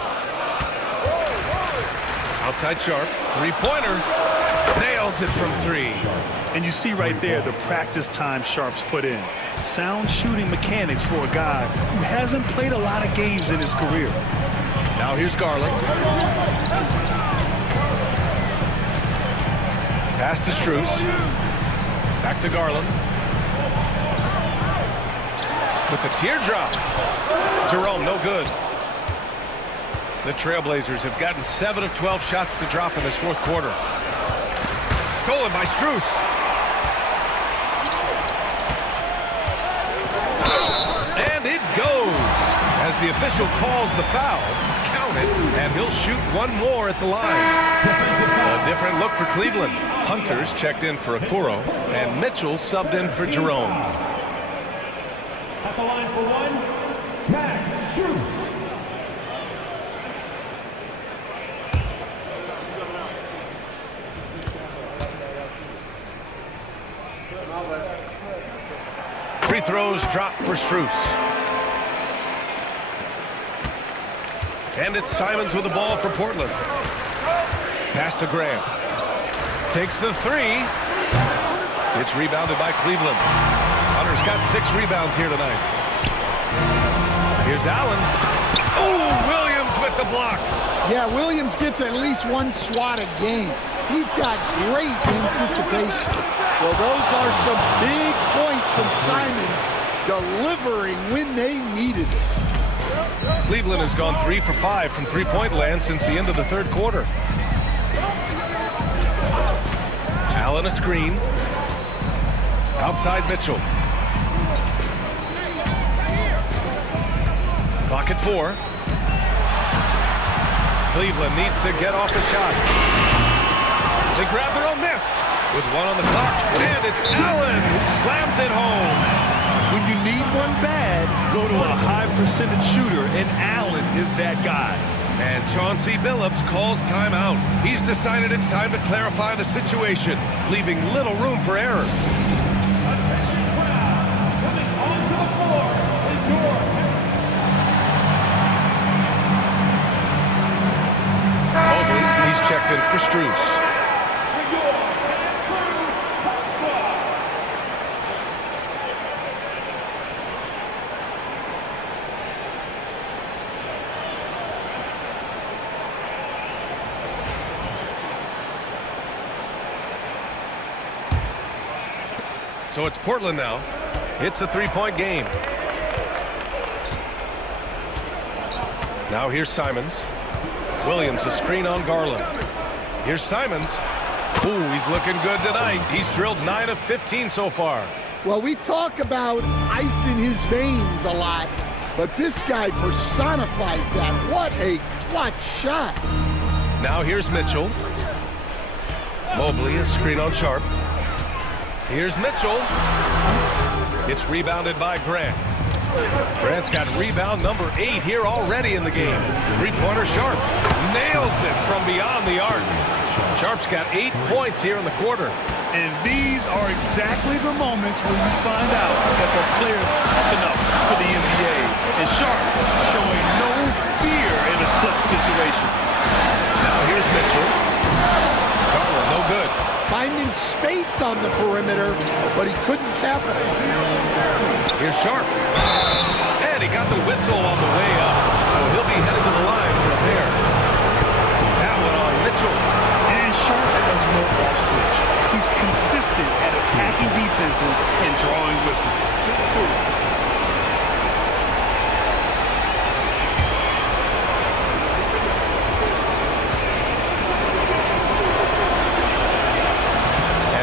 Outside Sharp. Three-pointer. Nails it from 3. And you see right there the practice time Sharp's put in. Sound shooting mechanics for a guy who hasn't played a lot of games in his career. Now here's Garland. Pass to Strus. Back to Garland. With the teardrop. Jerome, no good. The Trailblazers have gotten 7 of 12 shots to drop in this fourth quarter. Stolen by Strus. And it goes. As the official calls the foul, count it, and he'll shoot one more at the line. A different look for Cleveland. Hunter's checked in for Okoro, and Mitchell subbed in for Jerome. At the line for one, Max Strus. Free throws drop for Strus. And it's Simons with the ball for Portland. Pass to Graham. Takes the 3. It's rebounded by Cleveland. Hunter's got 6 rebounds here tonight. Here's Allen. Oh, Williams with the block. Yeah, Williams gets at least one swat a game. He's got great anticipation. Well, those are some big points from Simons, delivering when they needed it. Cleveland has gone 3 for 5 from three-point land since the end of the third quarter. Allen a screen. Outside Mitchell. Clock at 4. Cleveland needs to get off the shot. They grab their own miss with 1 on the clock, and it's Allen who slams it home. When you need one bad, go to a high percentage shooter, and Allen is that guy. And Chauncey Billups calls timeout. He's decided it's time to clarify the situation, leaving little room for error. Strus. So it's Portland now. It's a three-point game. Now here's Simons. Williams, a screen on Garland. Here's Simons. Ooh, he's looking good tonight. He's drilled 9 of 15 so far. Well, we talk about ice in his veins a lot, but this guy personifies that. What a clutch shot. Now here's Mitchell. Mobley, a screen on Sharp. Here's Mitchell. It's rebounded by Grant. Grant's got rebound number 8 here already in the game. Three-pointer Sharp nails it from beyond the arc. Sharp's got 8 points here in the quarter. And these are exactly the moments when you find out that the player's tough enough for the NBA. And Sharp showing no fear in a clutch situation. Now here's Mitchell. Garland, no good. Finding space on the perimeter, but he couldn't capitalize. Here's Sharp. And he got the whistle on the way up. So he'll be headed to the line for a pair. That one on Mitchell. And Sharp has no off switch. He's consistent at attacking defenses and drawing whistles.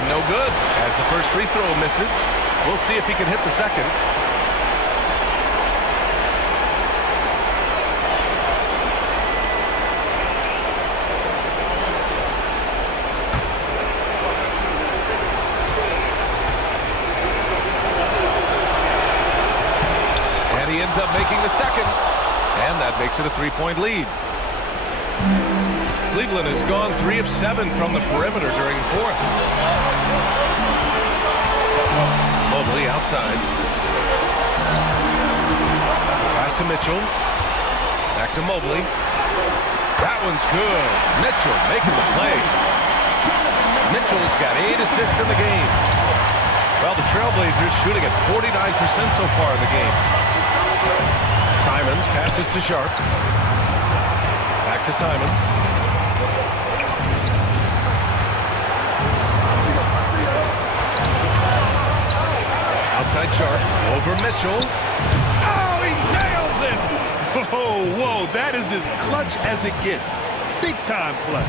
No good as the first free throw misses. We'll see if he can hit the second. And he ends up making the second. And that makes it a 3-point lead. Cleveland has gone 3 of 7 from the perimeter during the fourth. Mobley outside. Pass to Mitchell. Back to Mobley. That one's good. Mitchell making the play. Mitchell's got 8 assists in the game. Well, the Trailblazers shooting at 49% so far in the game. Simons passes to Sharp. Back to Simons. Outside Sharp, over Mitchell. Oh, he nails it! Oh, whoa, that is as clutch as it gets. Big time play.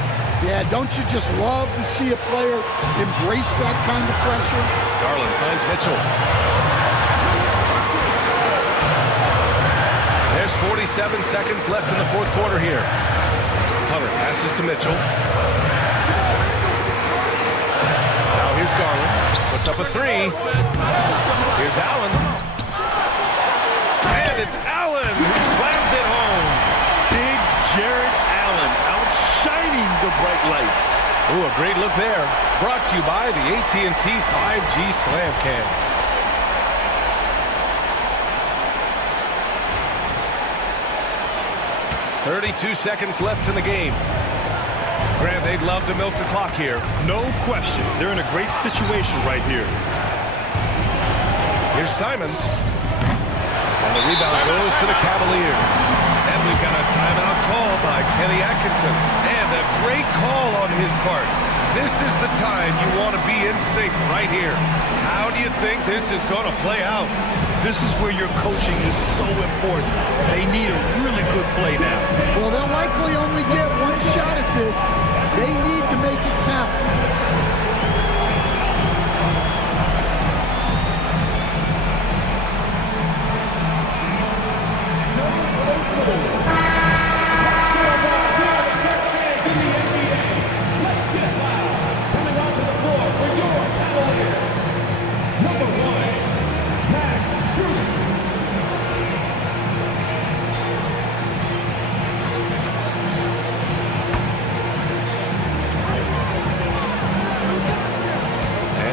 Yeah, don't you just love to see a player embrace that kind of pressure? Garland finds Mitchell. There's 47 seconds left in the fourth quarter here. Hunter passes to Mitchell. Now here's Garland. Puts up a 3. Here's Allen. And it's Allen who slams it home. Big Jared Allen outshining the bright lights. Ooh, a great look there. Brought to you by the AT&T 5G Slam Cam. .32 seconds left in the game. Grant, they'd love to milk the clock here. No question. They're in a great situation right here. Here's Simons. And the rebound goes to the Cavaliers. And we've got a timeout call by Kenny Atkinson. And a great call on his part. This is the time you want to be in sync right here. How do you think this is going to play out? This is where your coaching is so important. They need a really good play now. Well, they'll likely only get one shot at this. They need to make it count.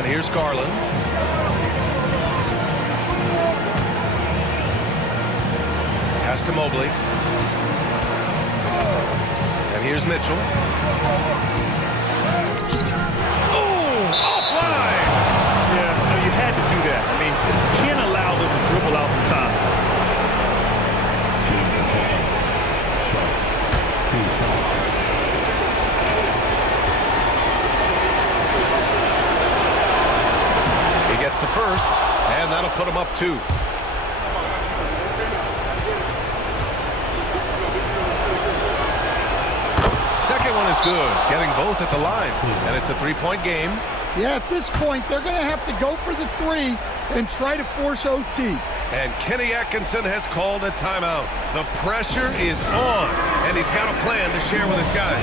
Here's Garland. Pass to Mobley. And here's Mitchell. first, and that'll put him up 2. Second one is good, getting both at the line, and it's a 3-point game. Yeah, at this point, they're going to have to go for the 3 and try to force OT. And Kenny Atkinson has called a timeout. The pressure is on, and he's got a plan to share with his guys.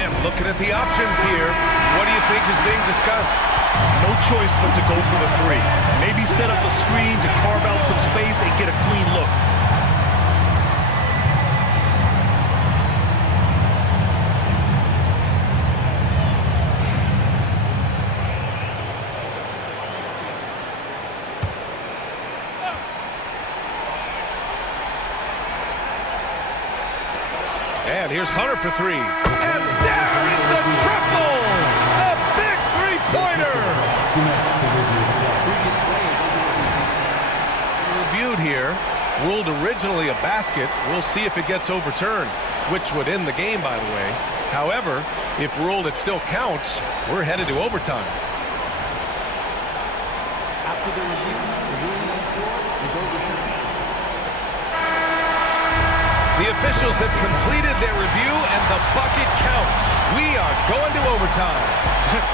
And looking at the options here, what do you think is being discussed? No choice but to go for the 3. Maybe set up a screen to carve out some space and get a clean look. And here's Hunter for 3. And there is the triple! A big three-pointer! Reviewed here, ruled originally a basket. We'll see if it gets overturned, which would end the game, by the way. However, if ruled it still counts, we're headed to overtime. After the review, the ruling on the floor is overturned. The officials have completed their review, and the bucket counts. We are going to overtime.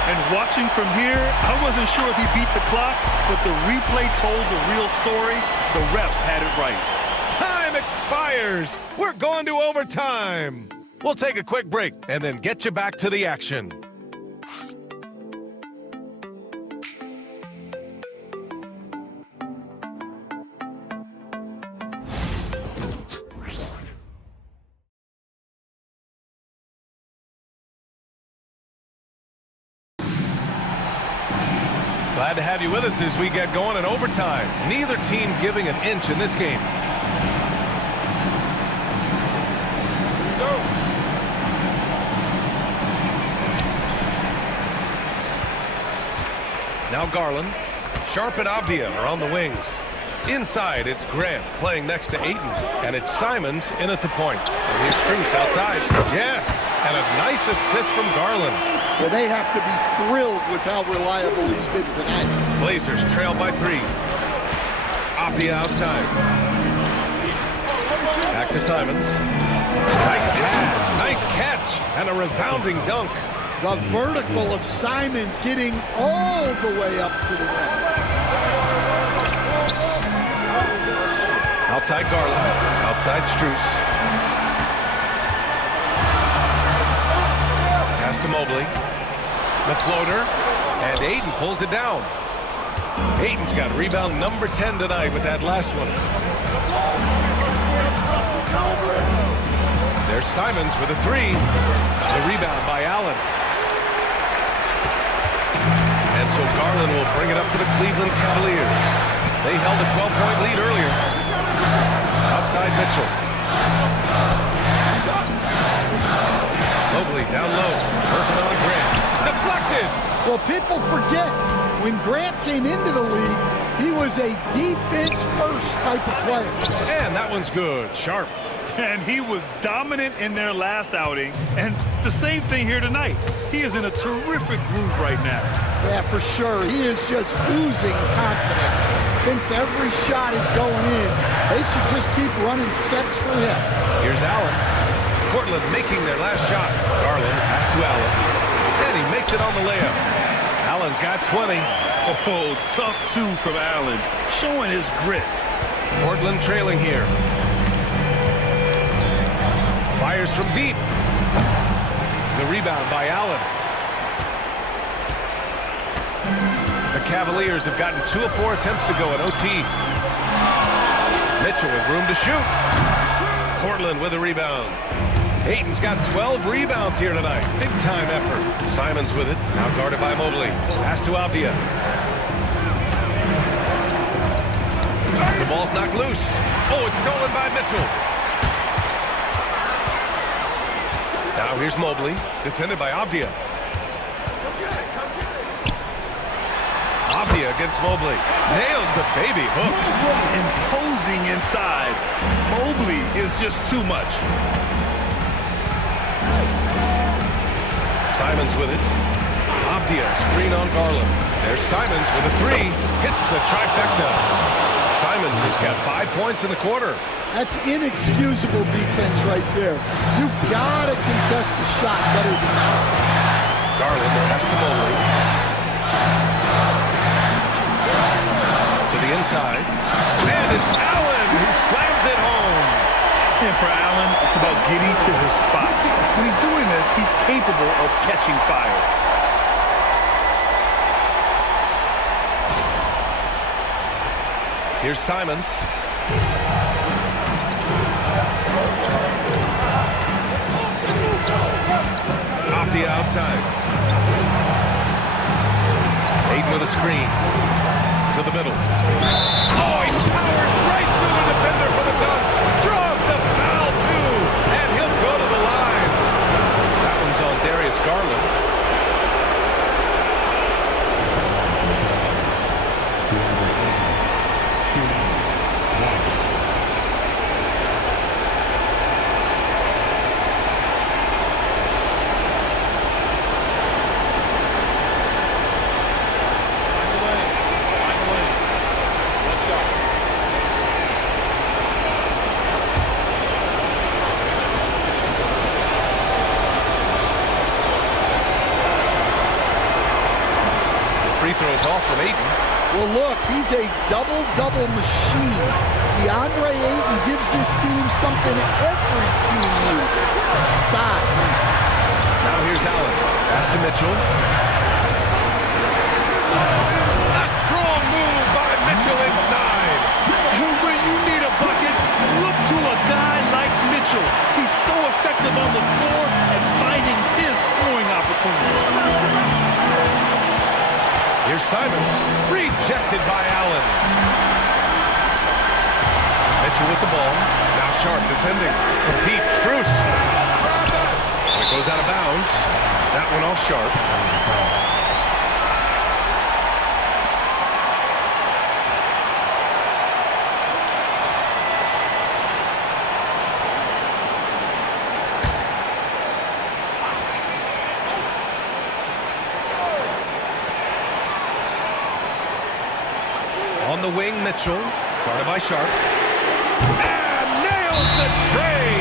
And watching from here, I wasn't sure if he beat the clock, but the replay told the real story. The refs had it right. Time expires. We're going to overtime. We'll take a quick break and then get you back to the action. Glad to have you with us as we get going in overtime. Neither team giving an inch in this game. Go. Now Garland. Sharp and Avdia are on the wings. Inside, it's Grant playing next to Ayton. And it's Simons in at the point. And here's Strus outside. Yes! And a nice assist from Garland. Well, they have to be thrilled with how reliable he's been tonight. Blazers trail by 3. Avdia outside. Back to Simons. Nice pass, nice catch, and a resounding dunk. The vertical of Simons getting all the way up to the rim. Outside Garland, outside Strus. Pass to Mobley. The floater, and Ayton pulls it down. Ayton's got rebound number 10 tonight with that last one. There's Simons with a 3. The rebound by Allen. And so Garland will bring it up for the Cleveland Cavaliers. They held a 12-point lead earlier. Outside Mitchell. Mobley down low, working on Grant. Deflected! Well, people forget, when Grant came into the league, he was a defense-first type of player. And that one's good. Sharp. And he was dominant in their last outing. And the same thing here tonight. He is in a terrific groove right now. Yeah, for sure. He is just oozing confidence. Thinks every shot is going in. They should just keep running sets for him. Here's Allen. Portland making their last shot. Garland pass to Allen. And he makes it on the layup. Allen's got 20. Oh, tough 2 from Allen, showing his grit. Portland trailing here. Fires from deep. The rebound by Allen. The Cavaliers have gotten 2 of 4 attempts to go at OT. Mitchell with room to shoot. Portland with a rebound. Ayton's got 12 rebounds here tonight. Big time effort. Simons with it. Now guarded by Mobley. Pass to Avdia. The ball's knocked loose. Oh, it's stolen by Mitchell. Now here's Mobley. Defended by Avdia. Avdia against Mobley. Nails the baby hook. Imposing inside. Mobley is just too much. Simons with it. Avdia screen on Garland. There's Simons with a three. Hits the trifecta. Simons has got 5 points in the quarter. That's inexcusable defense right there. You've got to contest the shot better than that. Garland pass to Mobley. To the inside. And it's Allen who slams it home. And for Allen, it's about getting to his spots. When he's doing this, he's capable of catching fire. Here's Simons. Off the outside. Ayton with a screen. To the middle. Oh, he powers right through the defender for the dunk. Draws the foul, too. And he'll go to the line. That one's on Darius Garland. Throws off from Ayton. Well, look, he's a double-double machine. DeAndre Ayton gives this team something every team needs. Size. Now here's Allen. Pass to Mitchell. A strong move by Mitchell inside. When you need a bucket, look to a guy like Mitchell. He's so effective on the floor at finding his scoring opportunity. Here's Simons, rejected by Allen. Mitchell with the ball. Now Sharp defending. From deep, Strus. And it goes out of bounds. That one off Sharp. On the wing, Mitchell, guarded by Sharp. And nails the tray!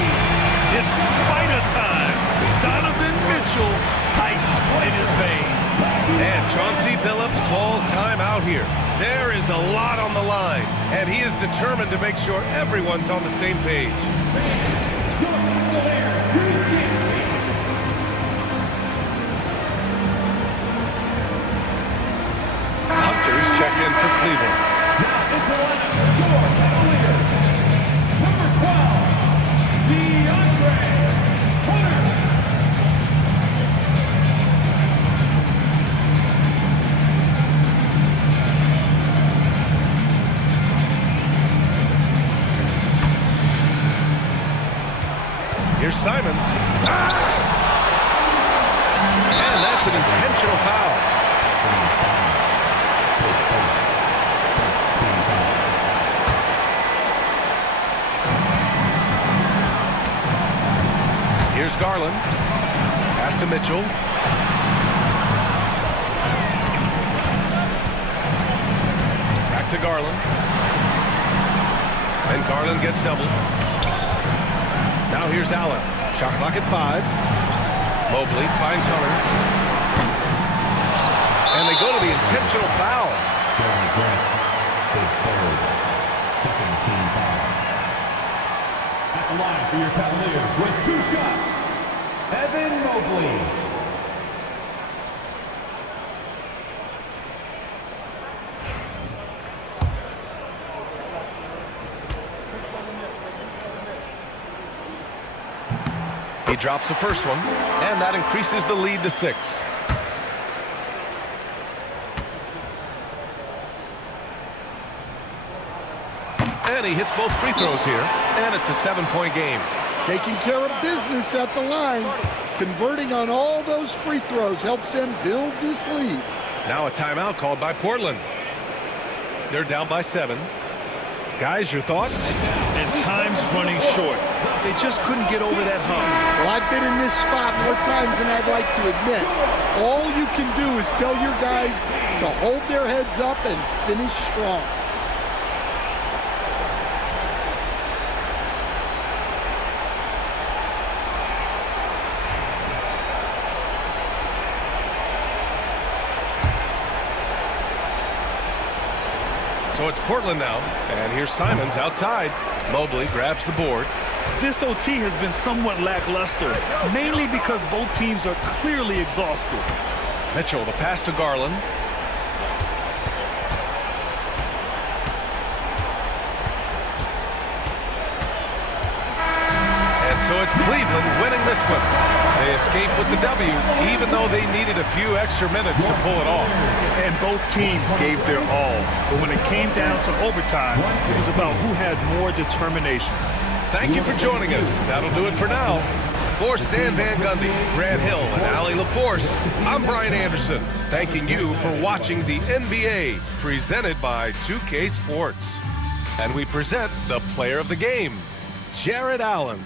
It's spider time. Donovan Mitchell, ice in his veins. And Chauncey Billups calls timeout here. There is a lot on the line, and he is determined to make sure everyone's on the same page. Hunter's checked in for Cleveland. Into lineup, your Cavaliers. Number 12, DeAndre Hunter. Here's Simons. And that's an intentional foul. Here's Garland. Pass to Mitchell. Back to Garland. And Garland gets doubled. Now here's Allen. Shot clock at 5. Mobley finds Hunter. And they go to the intentional foul. Second team foul. At the line for your Cavaliers with 2 shots, Evan Mobley. He drops the first one, and that increases the lead to 6. And he hits both free throws here, and it's a 7-point game. Taking care of business at the line. Converting on all those free throws helps them build this lead. Now a timeout called by Portland. They're down by 7. Guys, your thoughts? And time's running short. They just couldn't get over that hump. Well, I've been in this spot more times than I'd like to admit. All you can do is tell your guys to hold their heads up and finish strong. So it's Portland now, and here's Simons outside. Mobley grabs the board. This OT has been somewhat lackluster, mainly because both teams are clearly exhausted. Mitchell, the pass to Garland. And so it's Cleveland winning this one. They escape with the W, even though they needed a few extra minutes to pull it off. And both teams gave their all. But when it came down to overtime, it was about who had more determination. Thank you for joining us. That'll do it for now. For Stan Van Gundy, Grant Hill, and Allie LaForce, I'm Brian Anderson, thanking you for watching the NBA, presented by 2K Sports. And we present the player of the game, Jared Allen.